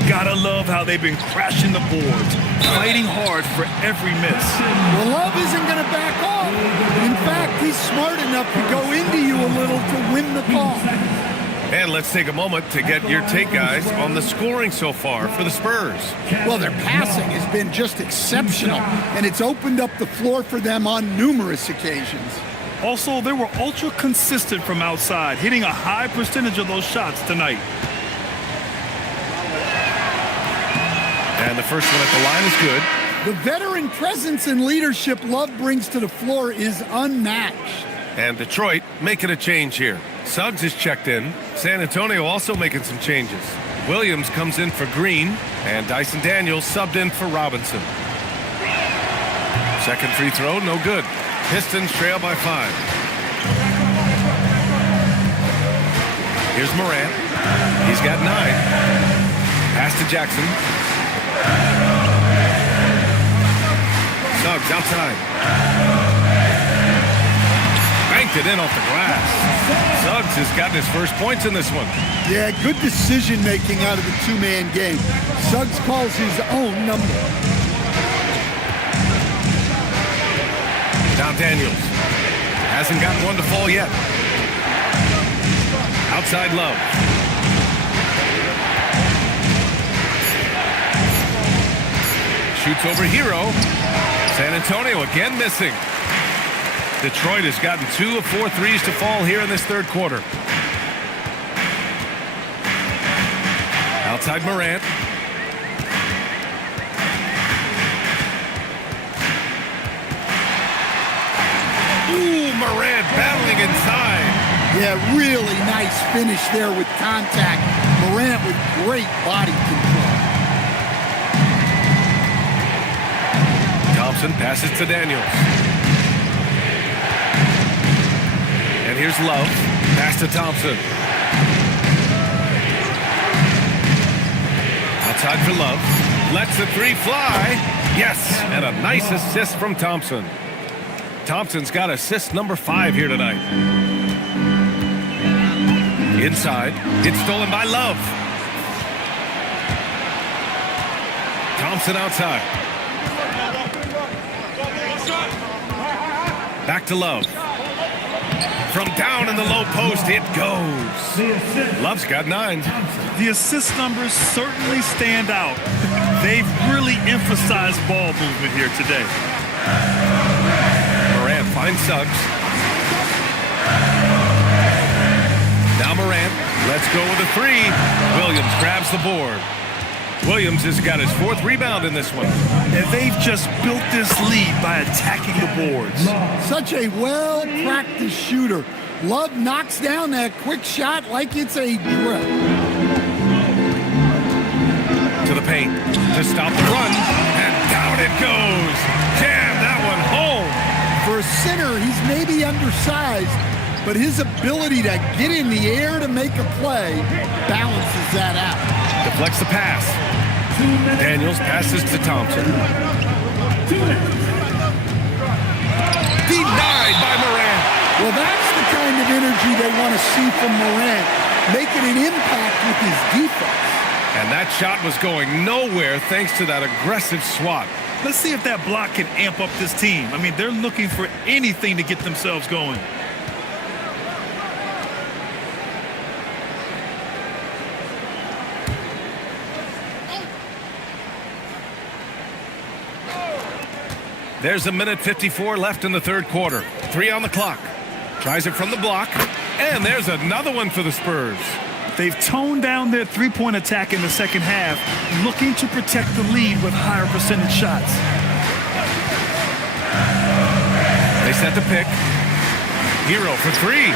You gotta love how they've been crashing the boards, fighting hard for every miss. Well, Love isn't going to back off. In fact, he's smart enough to go into you a little to win the call. And let's take a moment to get your take, guys, on the scoring so far for the Spurs. Well, their passing has been just exceptional, and it's opened up the floor for them on numerous occasions. Also, they were ultra consistent from outside, hitting a high percentage of those shots tonight. And the first one at the line is good. The veteran presence and leadership Love brings to the floor is unmatched. And Detroit making a change here. Suggs is checked in. San Antonio also making some changes. Williams comes in for Green, and Dyson Daniels subbed in for Robinson. Second free throw, no good. Pistons trail by 5. Here's Morant. He's got 9. Pass to Jackson. Suggs outside. Banked it in off the glass. Suggs has gotten his first points in this one. Yeah, good decision making out of the two-man game. Suggs calls his own number. Now Daniels. Hasn't gotten one to fall yet. Outside Love. Shoots over Hero. San Antonio again missing. Detroit has gotten 2 of 4 threes to fall here in this third quarter. Outside Morant. Ooh, Morant battling inside. Yeah, really nice finish there with contact. Morant with great body control. Thompson passes to Daniels. And here's Love. Pass to Thompson. Outside for Love. Lets the 3 fly. Yes, and a nice assist from Thompson. Thompson's got assist number 5 here tonight. Inside. It's stolen by Love. Thompson outside. Back to Love. From down in the low post, it goes. Love's got 9. The assist numbers certainly stand out. They've really emphasized ball movement here today. Morant finds Suggs. Now Morant, let's go with a 3. Williams grabs the board. Williams has got his 4th rebound in this one. And they've just built this lead by attacking the boards. Such a well-practiced shooter. Love knocks down that quick shot like it's a drill. To the paint to stop the run, and down it goes. Jam that one home. For a center, he's maybe undersized, but his ability to get in the air to make a play balances that out. Deflects the pass. Daniels passes to Thompson. Denied by Morant. Well, that's the kind of energy they want to see from Morant, making an impact with his defense. And that shot was going nowhere thanks to that aggressive swat. Let's see if that block can amp up this team. I mean, they're looking for anything to get themselves going. There's a minute 54 left in the third quarter. 3 on the clock. Tries it from the block. And there's another one for the Spurs. They've toned down their three-point attack in the second half, looking to protect the lead with higher percentage shots. They set the pick. Hero for 3.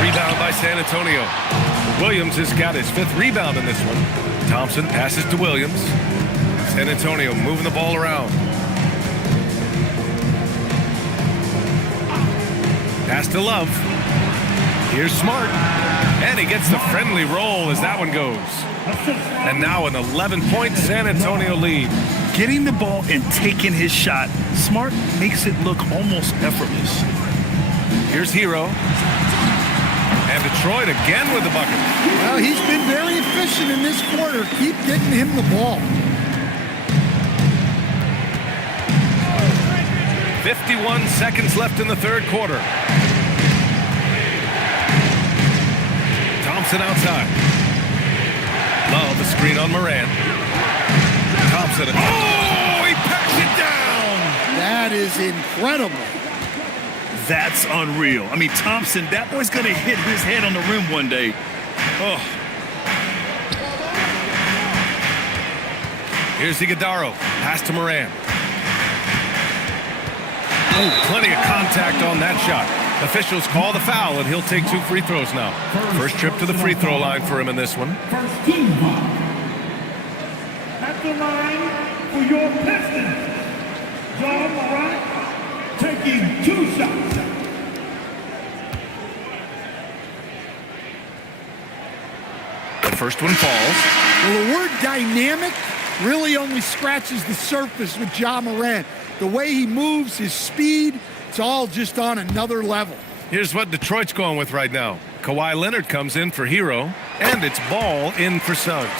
Rebound by San Antonio. Williams has got his 5th rebound in this one. Thompson passes to Williams. San Antonio moving the ball around. Pass to Love. Here's Smart. And he gets the friendly roll as that one goes. And now an 11-point San Antonio lead. Getting the ball and taking his shot, Smart makes it look almost effortless. Here's Hero. And Detroit again with the bucket. Well, he's been very efficient in this quarter. Keep getting him the ball. 51 seconds left in the third quarter. Thompson outside. Love the screen on Morant. Thompson. Oh, he packs it down. That is incredible. That's unreal. I mean, Thompson, that boy's going to hit his head on the rim one day. Oh. Here's Iguodala. Pass to Moran. Oh, plenty of contact on that shot. Officials call the foul, and he'll take 2 free throws now. First trip to the free throw line for him in this one. First team foul. At the line for your Pistons, John Morant taking 2 shots. The first one falls. Well, the word dynamic really only scratches the surface with Ja Morant. The way he moves, his speed, it's all just on another level. Here's what Detroit's going with right now. Kawhi Leonard comes in for Hero, and it's Ball in for Suggs.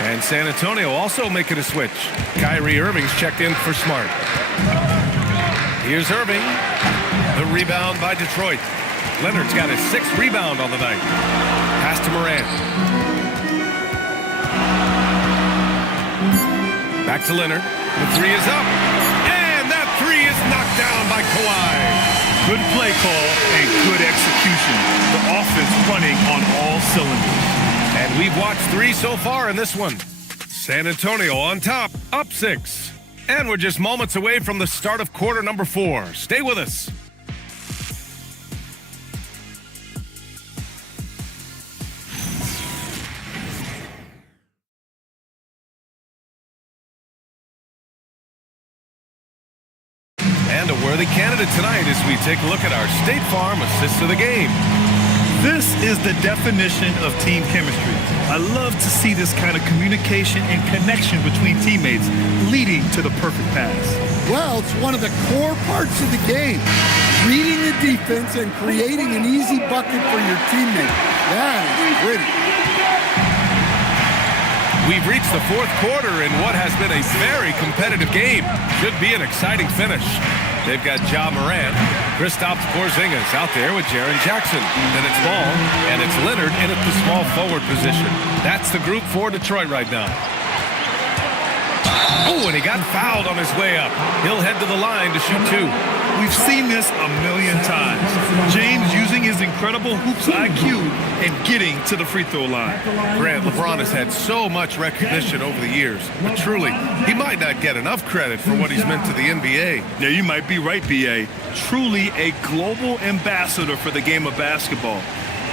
And San Antonio also making a switch. Kyrie Irving's checked in for Smart. Here's Irving. The rebound by Detroit. Leonard's got his 6th rebound on the night. Pass to Morant. Back to Leonard. The 3 is up. And that 3 is knocked down by Kawhi. Good play call and good execution. The offense running on all cylinders. And we've watched 3 so far in this one. San Antonio on top, up 6. And we're just moments away from the start of quarter number 4. Stay with us. And a worthy candidate tonight as we take a look at our State Farm assist of the game. This is the definition of team chemistry. I love to see this kind of communication and connection between teammates leading to the perfect pass. Well, it's one of the core parts of the game. Reading the defense and creating an easy bucket for your teammate. That is pretty. We've reached the 4th quarter in what has been a very competitive game. Should be an exciting finish. They've got Ja Morant, Kristaps Porzingis out there with Jaren Jackson. Then it's Ball, and it's Leonard in at the small forward position. That's the group for Detroit right now. Oh, and he got fouled on his way up. He'll head to the line to shoot 2. We've seen this a million times. James using his incredible hoops IQ and getting to the free throw line. Grant, LeBron has had so much recognition over the years, but truly, he might not get enough credit for what he's meant to the NBA. Yeah, you might be right, B.A. Truly a global ambassador for the game of basketball.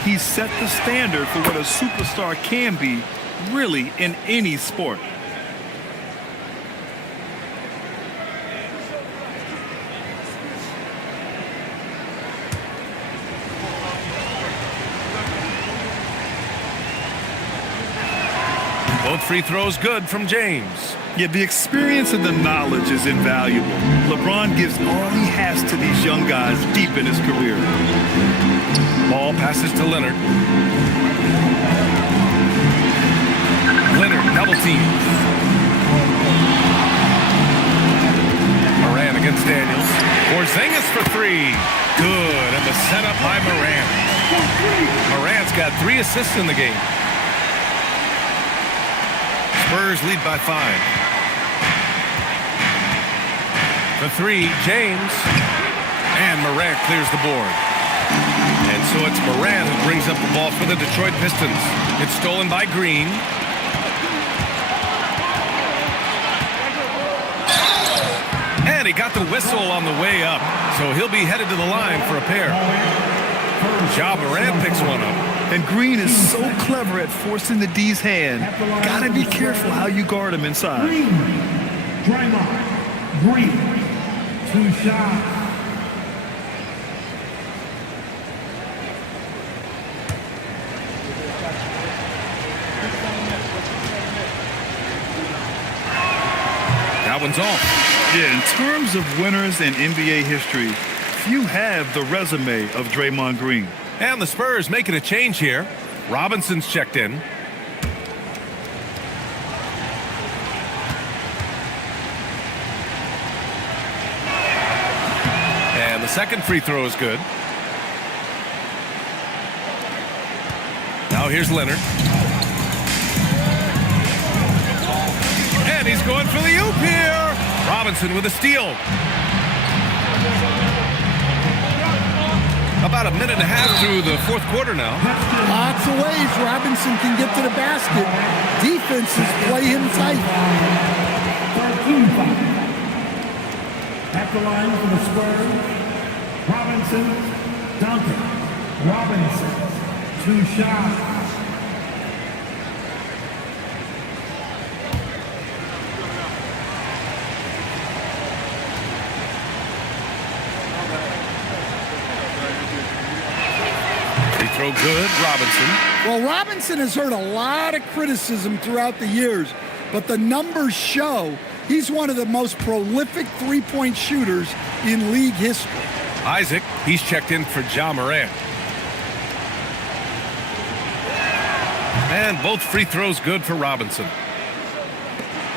He's set the standard for what a superstar can be, really, in any sport. Both free throws good from James. Yeah, the experience and the knowledge is invaluable. LeBron gives all he has to these young guys deep in his career. Ball passes to Leonard. Leonard double team. Moran against Daniels. Porzingis for 3. Good, and the setup by Moran. Moran's got 3 assists in the game. Spurs lead by 5. For 3, James. And Morant clears the board. And so it's Morant who brings up the ball for the Detroit Pistons. It's stolen by Green. And he got the whistle on the way up. So he'll be headed to the line for a pair. Ja Morant picks one up. And Green is so clever at forcing the D's hand. Gotta be careful how you guard him inside. Green. Draymond Green. 2 shots. That one's off. Yeah, in terms of winners in NBA history, few have the resume of Draymond Green. And the Spurs making a change here. Robinson's checked in. And the second free throw is good. Now here's Leonard. And he's going for the oop here. Robinson with a steal. About a minute and a half through the 4th quarter now. Lots of ways Robinson can get to the basket. Defenses play him tight. the line for the Spurs, Robinson, Duncan. Robinson, 2 shots. Free throw good, Robinson. Well, Robinson has heard a lot of criticism throughout the years, but the numbers show he's one of the most prolific three-point shooters in league history. Isaac, he's checked in for Ja Morant. And both free throws good for Robinson.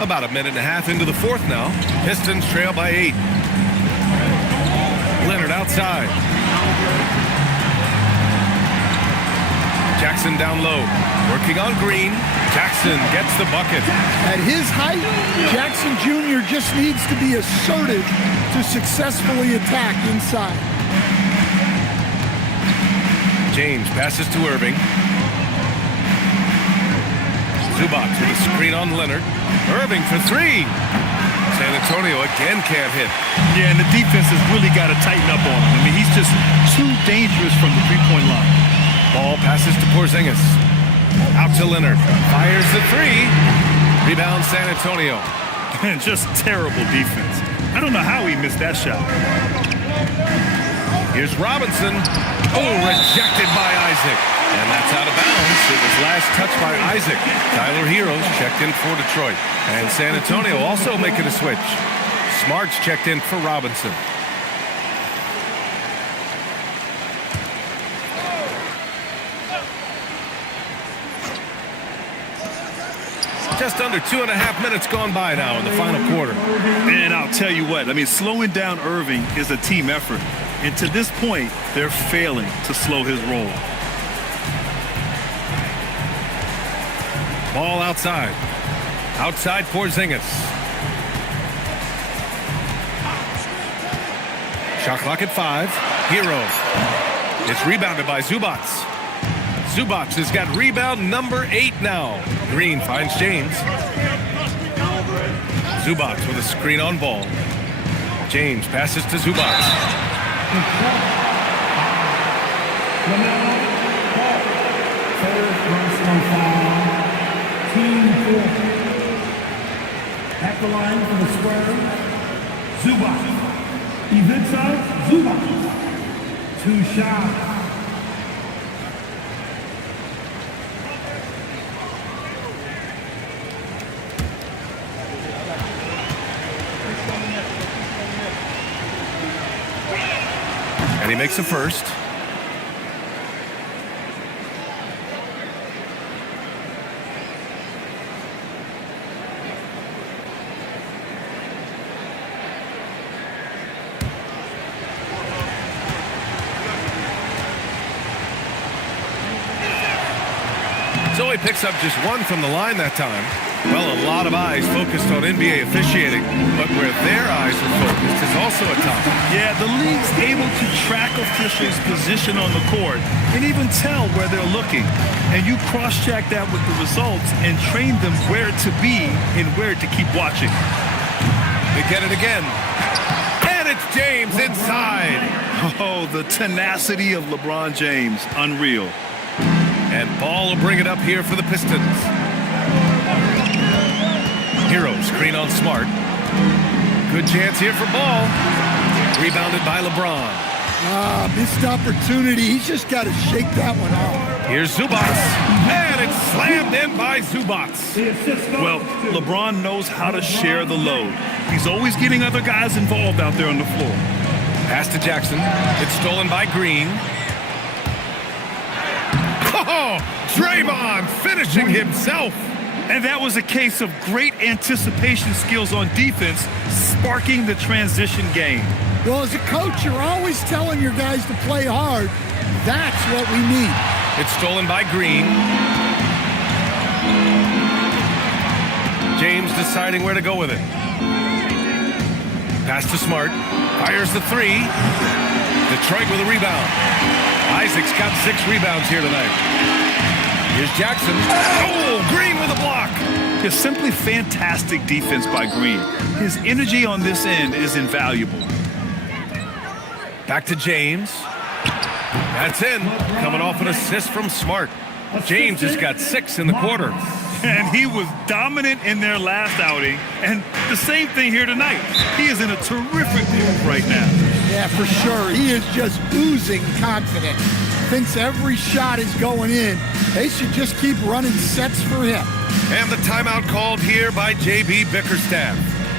About a minute and a half into the fourth now. Pistons trail by 8. Leonard outside. Jackson down low. Working on Green. Jackson gets the bucket. At his height, Jackson Jr. just needs to be assertive to successfully attack inside. James passes to Irving. Zubac with a screen on Leonard. Irving for 3. San Antonio again can't hit. Yeah, and the defense has really got to tighten up on him. I mean, he's just too dangerous from the three-point line. Ball passes to Porzingis. Out to Leonard. Fires the 3. Rebound San Antonio. And just terrible defense. I don't know how he missed that shot. Here's Robinson. Oh, rejected by Isaac. And that's out of bounds. It was last touched by Isaac. Tyler Heroes checked in for Detroit. And San Antonio also making a switch. Smart's checked in for Robinson. Just under 2.5 minutes gone by now in the final quarter. And I'll tell you what, I mean, slowing down Irving is a team effort. And to this point, they're failing to slow his roll. Ball outside. Outside Porzingis. Shot clock at 5. Hero. It's rebounded by Zubac. Zubac has got rebound number 8 now. Green finds James. Zubac with a screen on Ball. James passes to Zubac. At the line for the Spurs, Zubac. Ivica Zubac. 2 shots. And he makes a first. So he picks up just 1 from the line that time. Well, a lot of eyes focused on NBA officiating, but where their eyes are focused is also a top. Yeah, the league's able to track officials' position on the court and even tell where they're looking. And you cross-check that with the results and train them where to be and where to keep watching. They get it again. And it's James inside. Oh, the tenacity of LeBron James. Unreal. And Ball will bring it up here for the Pistons. Hero screen on Smart. Good chance here for Ball. Rebounded by LeBron. Missed opportunity. He's just got to shake that one off. Here's Zubac. And it's slammed in by Zubac. Well, LeBron knows how to share the load. He's always getting other guys involved out there on the floor. Pass to Jackson. It's stolen by Green. Oh, Draymond finishing himself. And that was a case of great anticipation skills on defense, sparking the transition game. Well, as a coach, you're always telling your guys to play hard. That's what we need. It's stolen by Green. James deciding where to go with it. Pass to Smart. Fires the 3. Detroit with a rebound. Isaac's got 6 rebounds here tonight. Here's Jackson. Oh, Green with a block. It's simply fantastic defense by Green. His energy on this end is invaluable. Back to James. That's in. Coming off an assist from Smart. James has got 6 in the quarter. And he was dominant in their last outing. And the same thing here tonight. He is in a terrific move right now. Yeah, for sure. He is just oozing confidence. Thinks every shot is going in. They should just keep running sets for him. And the timeout called here by J.B. Bickerstaff,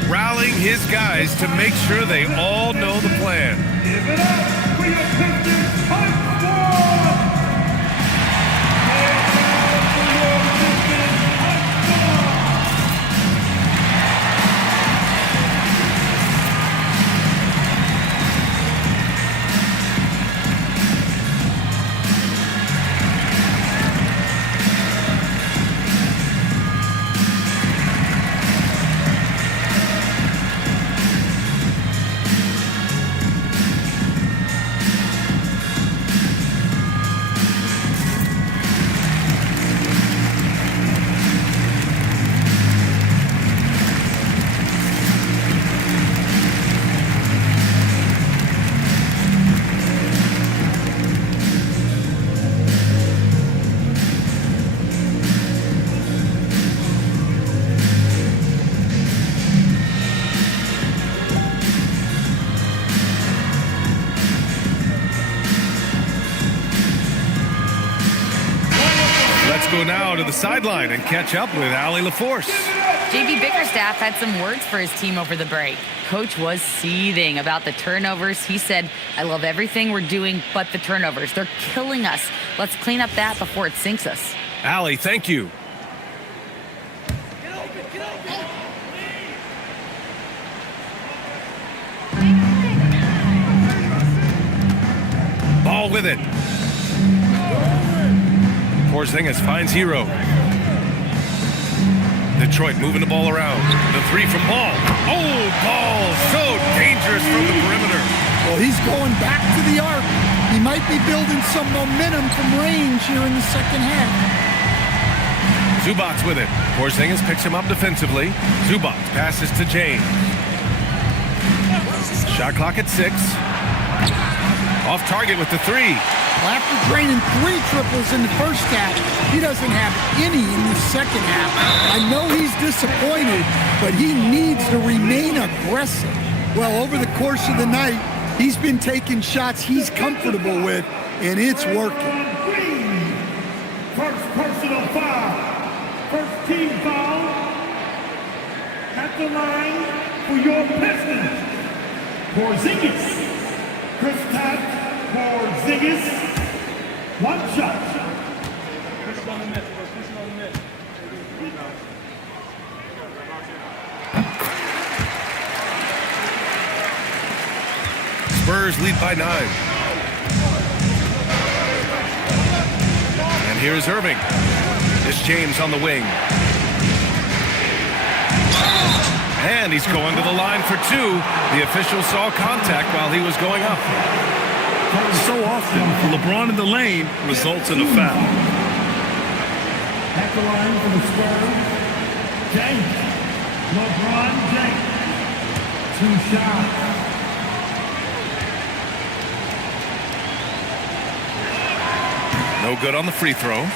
rallying his guys to make sure they all know the plan. Give it up for your Pistons High Squad! Go now to the sideline and catch up with Allie LaForce. JB Bickerstaff had some words for his team over the break. Coach was seething about the turnovers. He said, I love everything we're doing but the turnovers. They're killing us. Let's clean up that before it sinks us. Allie, thank you. Ball with it. Porzingis finds Hero. Detroit moving the ball around. The 3 from Ball. Oh, Ball so dangerous from the perimeter. Well, he's going back to the arc. He might be building some momentum from range here in the second half. Zubac with it. Porzingis picks him up defensively. Zubac passes to James. Shot clock at 6. Off target with the 3. Well, after draining 3 triples in the first half, he doesn't have any in the second half. I know he's disappointed, but he needs to remain aggressive. Well, over the course of the night, he's been taking shots he's comfortable with, and it's working. First personal foul. First team foul. At the line for your Pistons. Porzingis. Kristaps Porzingis. 1 shot. Spurs lead by 9. And here is Irving. It's James on the wing. And he's going to the line for 2. The official saw contact while he was going up. So often, LeBron in the lane results in a foul. At the line for the Spurs, James. LeBron James. 2 shots. No good on the free throw.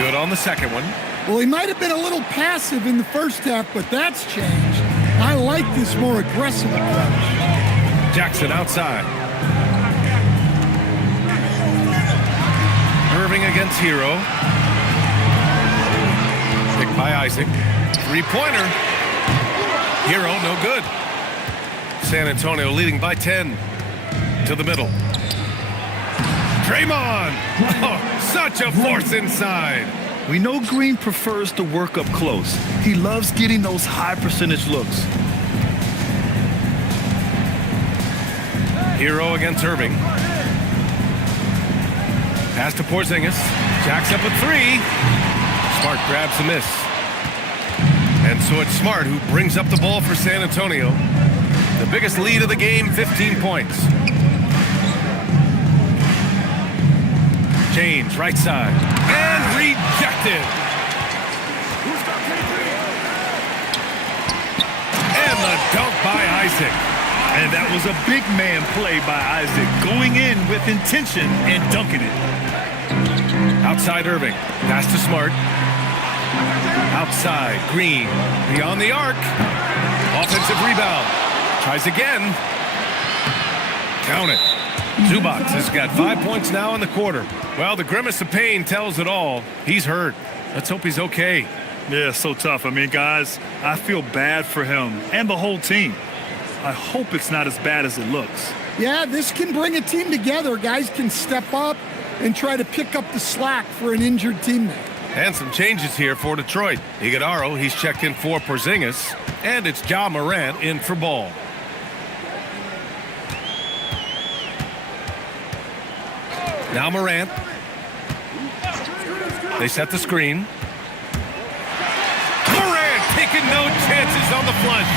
Good on the second one. Well, he might have been a little passive in the first half, but that's changed. I like this more aggressive approach. Jackson outside. Irving against Hero. Picked by Isaac. 3-pointer. Hero, no good. San Antonio leading by 10. To the middle. Draymond! Oh, such a force inside. We know Green prefers to work up close. He loves getting those high percentage looks. Hero against Irving. Pass to Porzingis. Jacks up a 3. Smart grabs the miss. And so it's Smart who brings up the ball for San Antonio. The biggest lead of the game, 15 points. James, right side. And rejected. And the dunk by Isaac. And that was a big man play by Isaac, going in with intention and dunking it. Outside Irving. Pass to Smart. Outside Green. Beyond the arc. Offensive rebound. Tries again. Count it. Zubac has got 5 points now in the quarter. Well, the grimace of pain tells it all. He's hurt. Let's hope he's okay. Yeah, so tough. I mean, guys, I feel bad for him and the whole team. I hope it's not as bad as it looks. Yeah, this can bring a team together. Guys can step up and try to pick up the slack for an injured teammate. And some changes here for Detroit. Iguodala, he's checked in for Porzingis. And it's Ja Morant in for Ball. Now Morant. They set the screen. Morant taking no chances on the flush.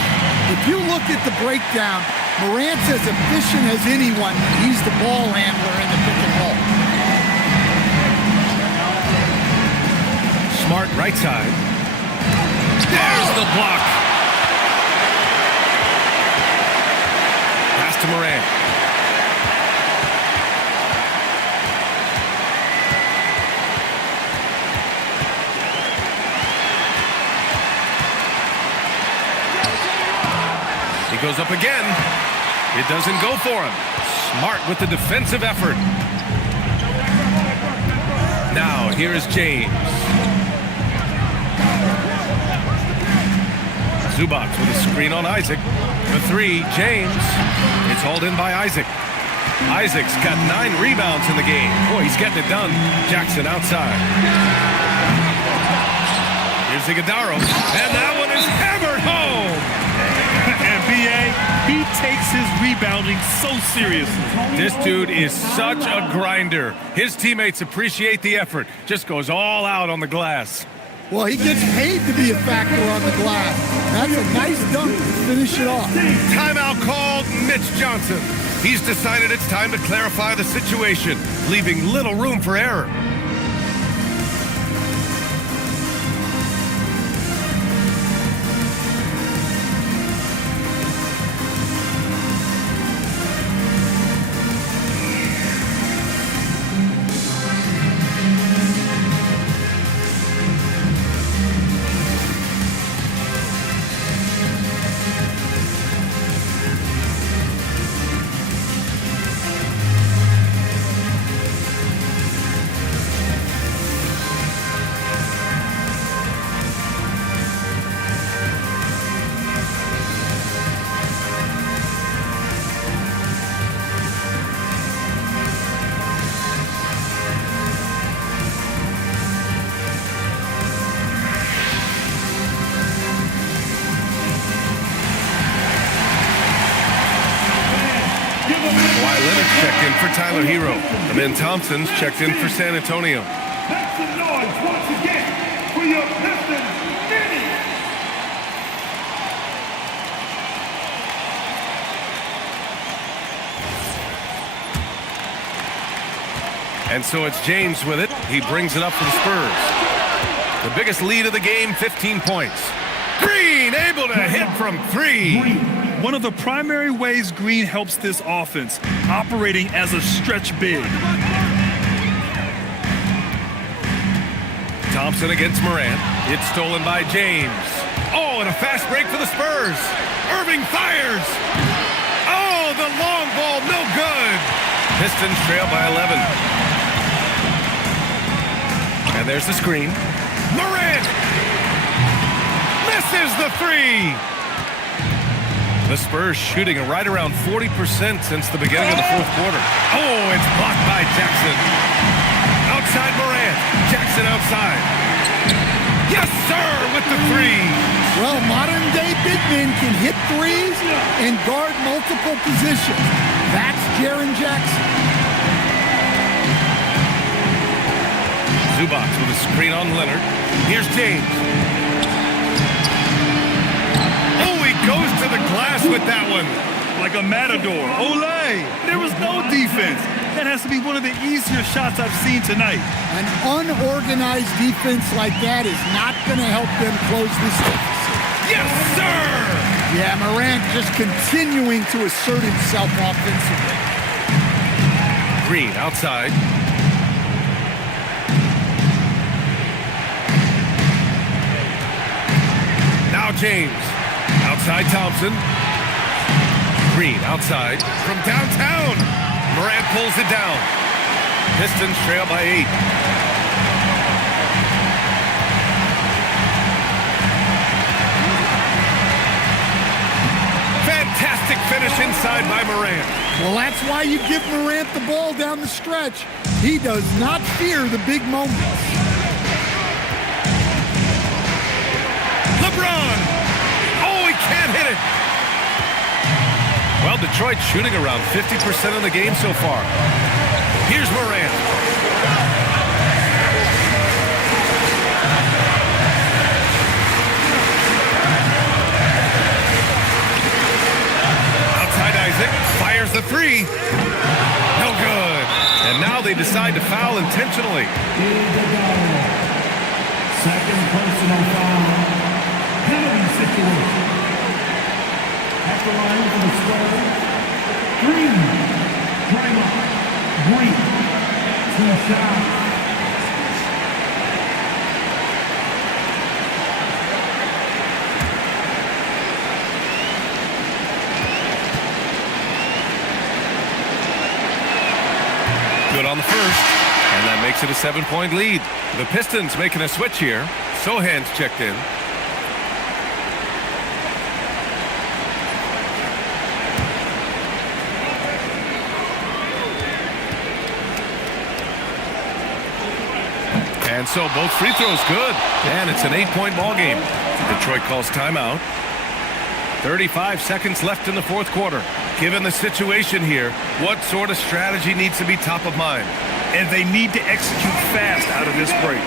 If you look at the breakdown, Morant's as efficient as anyone. He's the ball handler in the pick and roll. Smart right side. There's the block. Pass to Morant. He goes up again. It doesn't go for him. Smart with the defensive effort. Now, here is James. Zubac with a screen on Isaac. The three, James. It's hauled in by Isaac. Isaac's got 9 rebounds in the game. Boy, he's getting it done. Jackson outside. Here's Iguodala. And that one is hammered home. And B.A., he takes his rebounding so seriously. This dude is such a grinder. His teammates appreciate the effort. Just goes all out on the glass. Well, he gets paid to be a factor on the glass. That's a nice dunk to finish it off. Timeout called Mitch Johnson. He's decided it's time to clarify the situation, leaving little room for error. Checked in for Tyler Hero. And then Thompson's checked in for San Antonio. Make some noise once again for your Pistons, Vinny. And so it's James with it. He brings it up for the Spurs. The biggest lead of the game, 15 points. Green able to hit from 3. One of the primary ways Green helps this offense, operating as a stretch big. Thompson against Morant. It's stolen by James. Oh, and a fast break for the Spurs. Irving fires. Oh, the long ball, no good. Pistons trail by 11. And there's the screen. Morant misses the 3. The Spurs shooting right around 40% since the beginning of the fourth quarter. Oh, it's blocked by Jackson. Outside Morant. Jackson outside. Yes, sir, with the 3. Well, modern-day big men can hit threes and guard multiple positions. That's Jaren Jackson. Zubac with a screen on Leonard. Here's James. Goes to the glass with that one. Like a matador. Olay! There was no defense. That has to be one of the easier shots I've seen tonight. An unorganized defense like that is not going to help them close this deficit. Yes, sir! Yeah, Morant just continuing to assert himself offensively. Green outside. Now James. Outside Thompson. Green outside from downtown. Morant pulls it down. Pistons trail by 8. Fantastic finish inside by Morant. Well, that's why you give Morant the ball down the stretch. He does not fear the big moments. LeBron! Oh, he can't hit it! Well, Detroit's shooting around 50% of the game so far. Here's Morant. Outside Isaac, fires the 3. No good. And now they decide to foul intentionally. Second personal foul. Penalty situation. At the line for the Spurs. Green. Draymond. Green. 2 shots. Good on the first, and that makes it a 7-point lead. The Pistons making a switch here. Sohan's checked in. And so both free throws good, and it's an 8-point ball game. Detroit calls timeout. 35 seconds left in the fourth quarter. Given the situation here, what sort of strategy needs to be top of mind? And they need to execute fast out of this break.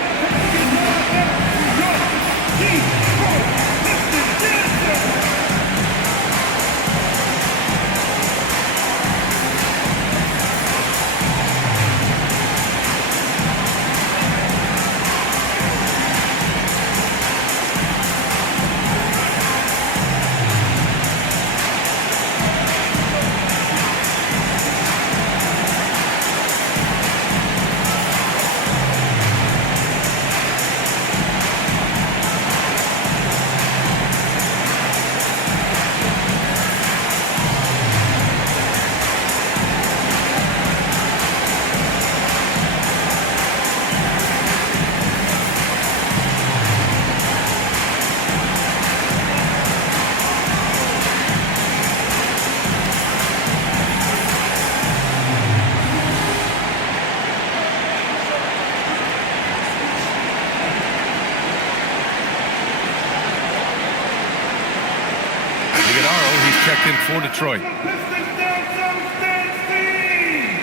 Checked in for Detroit. Pistons down 7-16.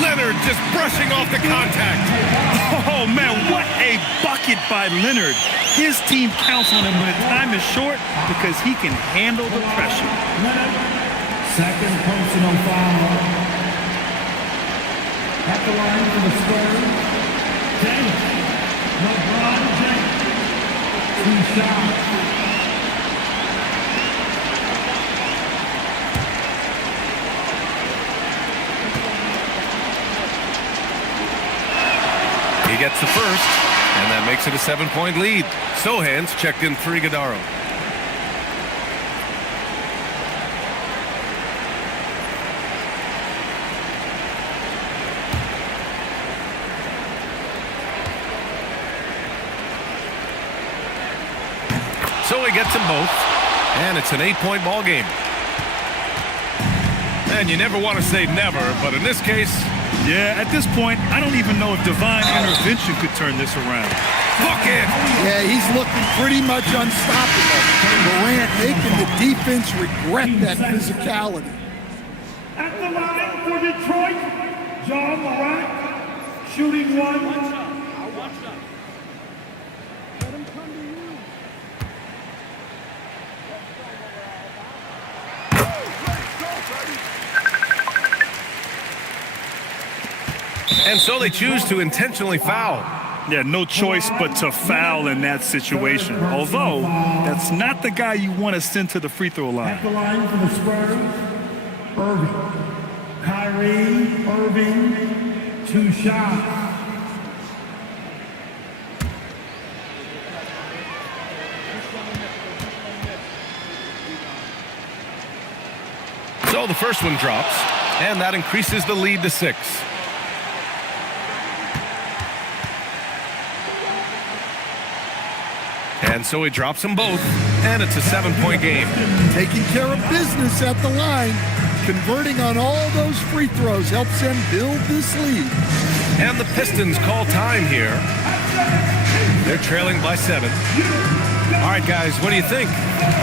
Leonard just brushing off the contact. Oh, man, what a bucket by Leonard. His team counts on him when time is short because he can handle the pressure. Leonard, second personal foul. At the line for the Spurs. James. LeBron James. 2 shots. He gets the first, and that makes it a 7-point lead. Sohan's checked in for Iguodala. So he gets them both, and it's an 8-point ball game. And you never want to say never, but in this case... Yeah, at this point, I don't even know if divine intervention could turn this around. Bucket! bucket. Yeah, he's looking pretty much unstoppable. Morant making the defense regret that physicality. At the line for Detroit, John Morant, shooting one. And so they choose to intentionally foul. Yeah, no choice but to foul in that situation. Although, that's not the guy you want to send to the free throw line. At the line for the Spurs, Irving. Kyrie Irving, 2 shots. So the first one drops, and that increases the lead to 6. And so he drops them both, and it's a 7-point game. Taking care of business at the line, converting on all those free throws helps them build this lead. And the Pistons call time here. They're trailing by 7. All right, guys, what do you think?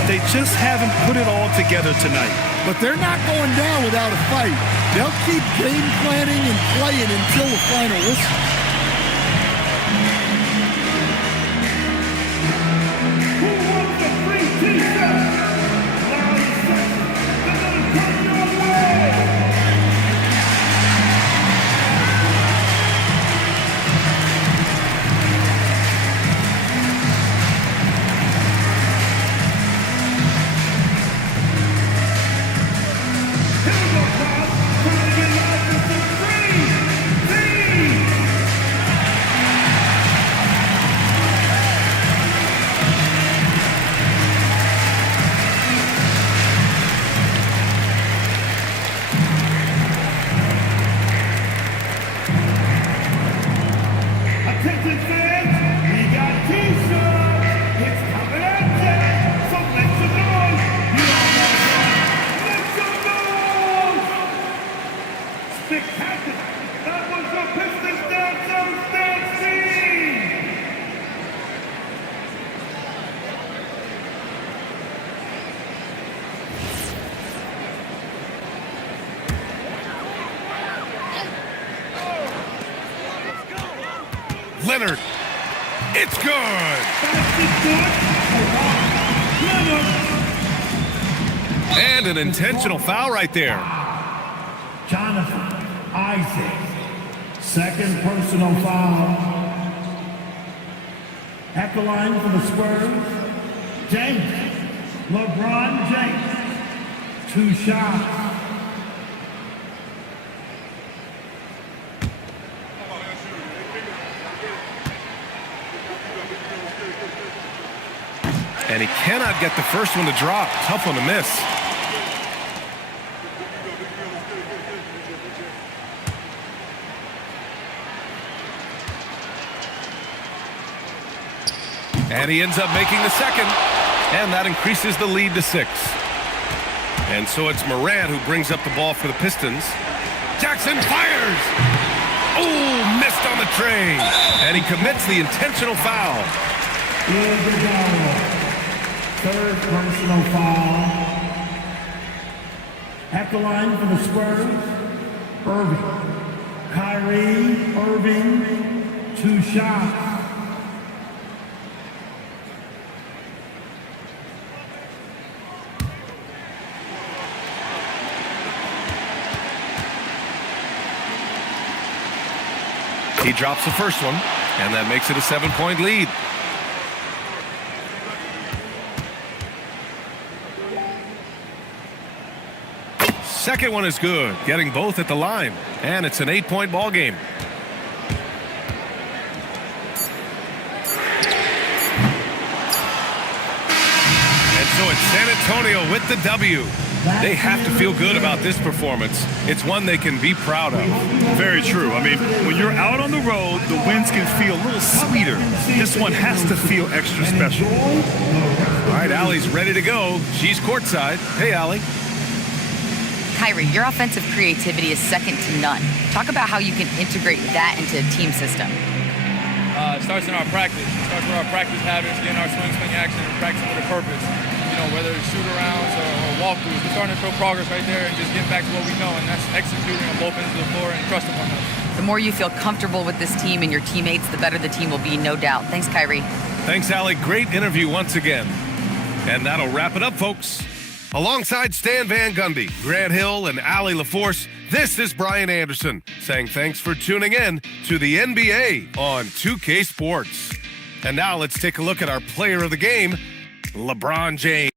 They just haven't put it all together tonight. But they're not going down without a fight. They'll keep game planning and playing until the final whistle. Who wants the free t-shirt? Larry Sexton, they're gonna come your way. Here we go, crowd. Trying to get loud for some free. Attention fans, we got t-shirts. It's coming at you. So make some noise. You all know that. Make some noise. Spectacular. That was the Pistons dancers dancing. Leonard. It's good. And an intentional foul right there. Jonathan Isaac, second personal foul. At the line for the Spurs, James, LeBron James, 2 shots. And he cannot get the first one to drop. Tough one to miss. And he ends up making the second. And that increases the lead to 6. And so it's Morant who brings up the ball for the Pistons. Jackson fires! Oh, missed on the tray. And he commits the intentional foul. Third personal foul. At the line for the Spurs, Irving. Kyrie Irving, 2 shots. He drops the first one, and that makes it a 7-point lead. Second one is good, getting both at the line, and it's an 8-point ball game. And so it's San Antonio with the W. They have to feel good about this performance. It's one they can be proud of. Very true. I mean, when you're out on the road, the wins can feel a little sweeter. This one has to feel extra special. All right, Allie's ready to go. She's courtside. Hey, Allie. Kyrie, your offensive creativity is second to none. Talk about how you can integrate that into a team system. It starts in our practice. It starts with our practice habits, getting our swing action, and practicing with a purpose. You know, whether it's shoot-arounds or walkthroughs, we're starting to show progress right there and just getting back to what we know, and that's executing on both ends of the floor and trusting one another. The more you feel comfortable with this team and your teammates, the better the team will be, no doubt. Thanks, Kyrie. Thanks, Allie. Great interview once again. And that'll wrap it up, folks. Alongside Stan Van Gundy, Grant Hill, and Allie LaForce, this is Brian Anderson saying thanks for tuning in to the NBA on 2K Sports. And now let's take a look at our player of the game, LeBron James.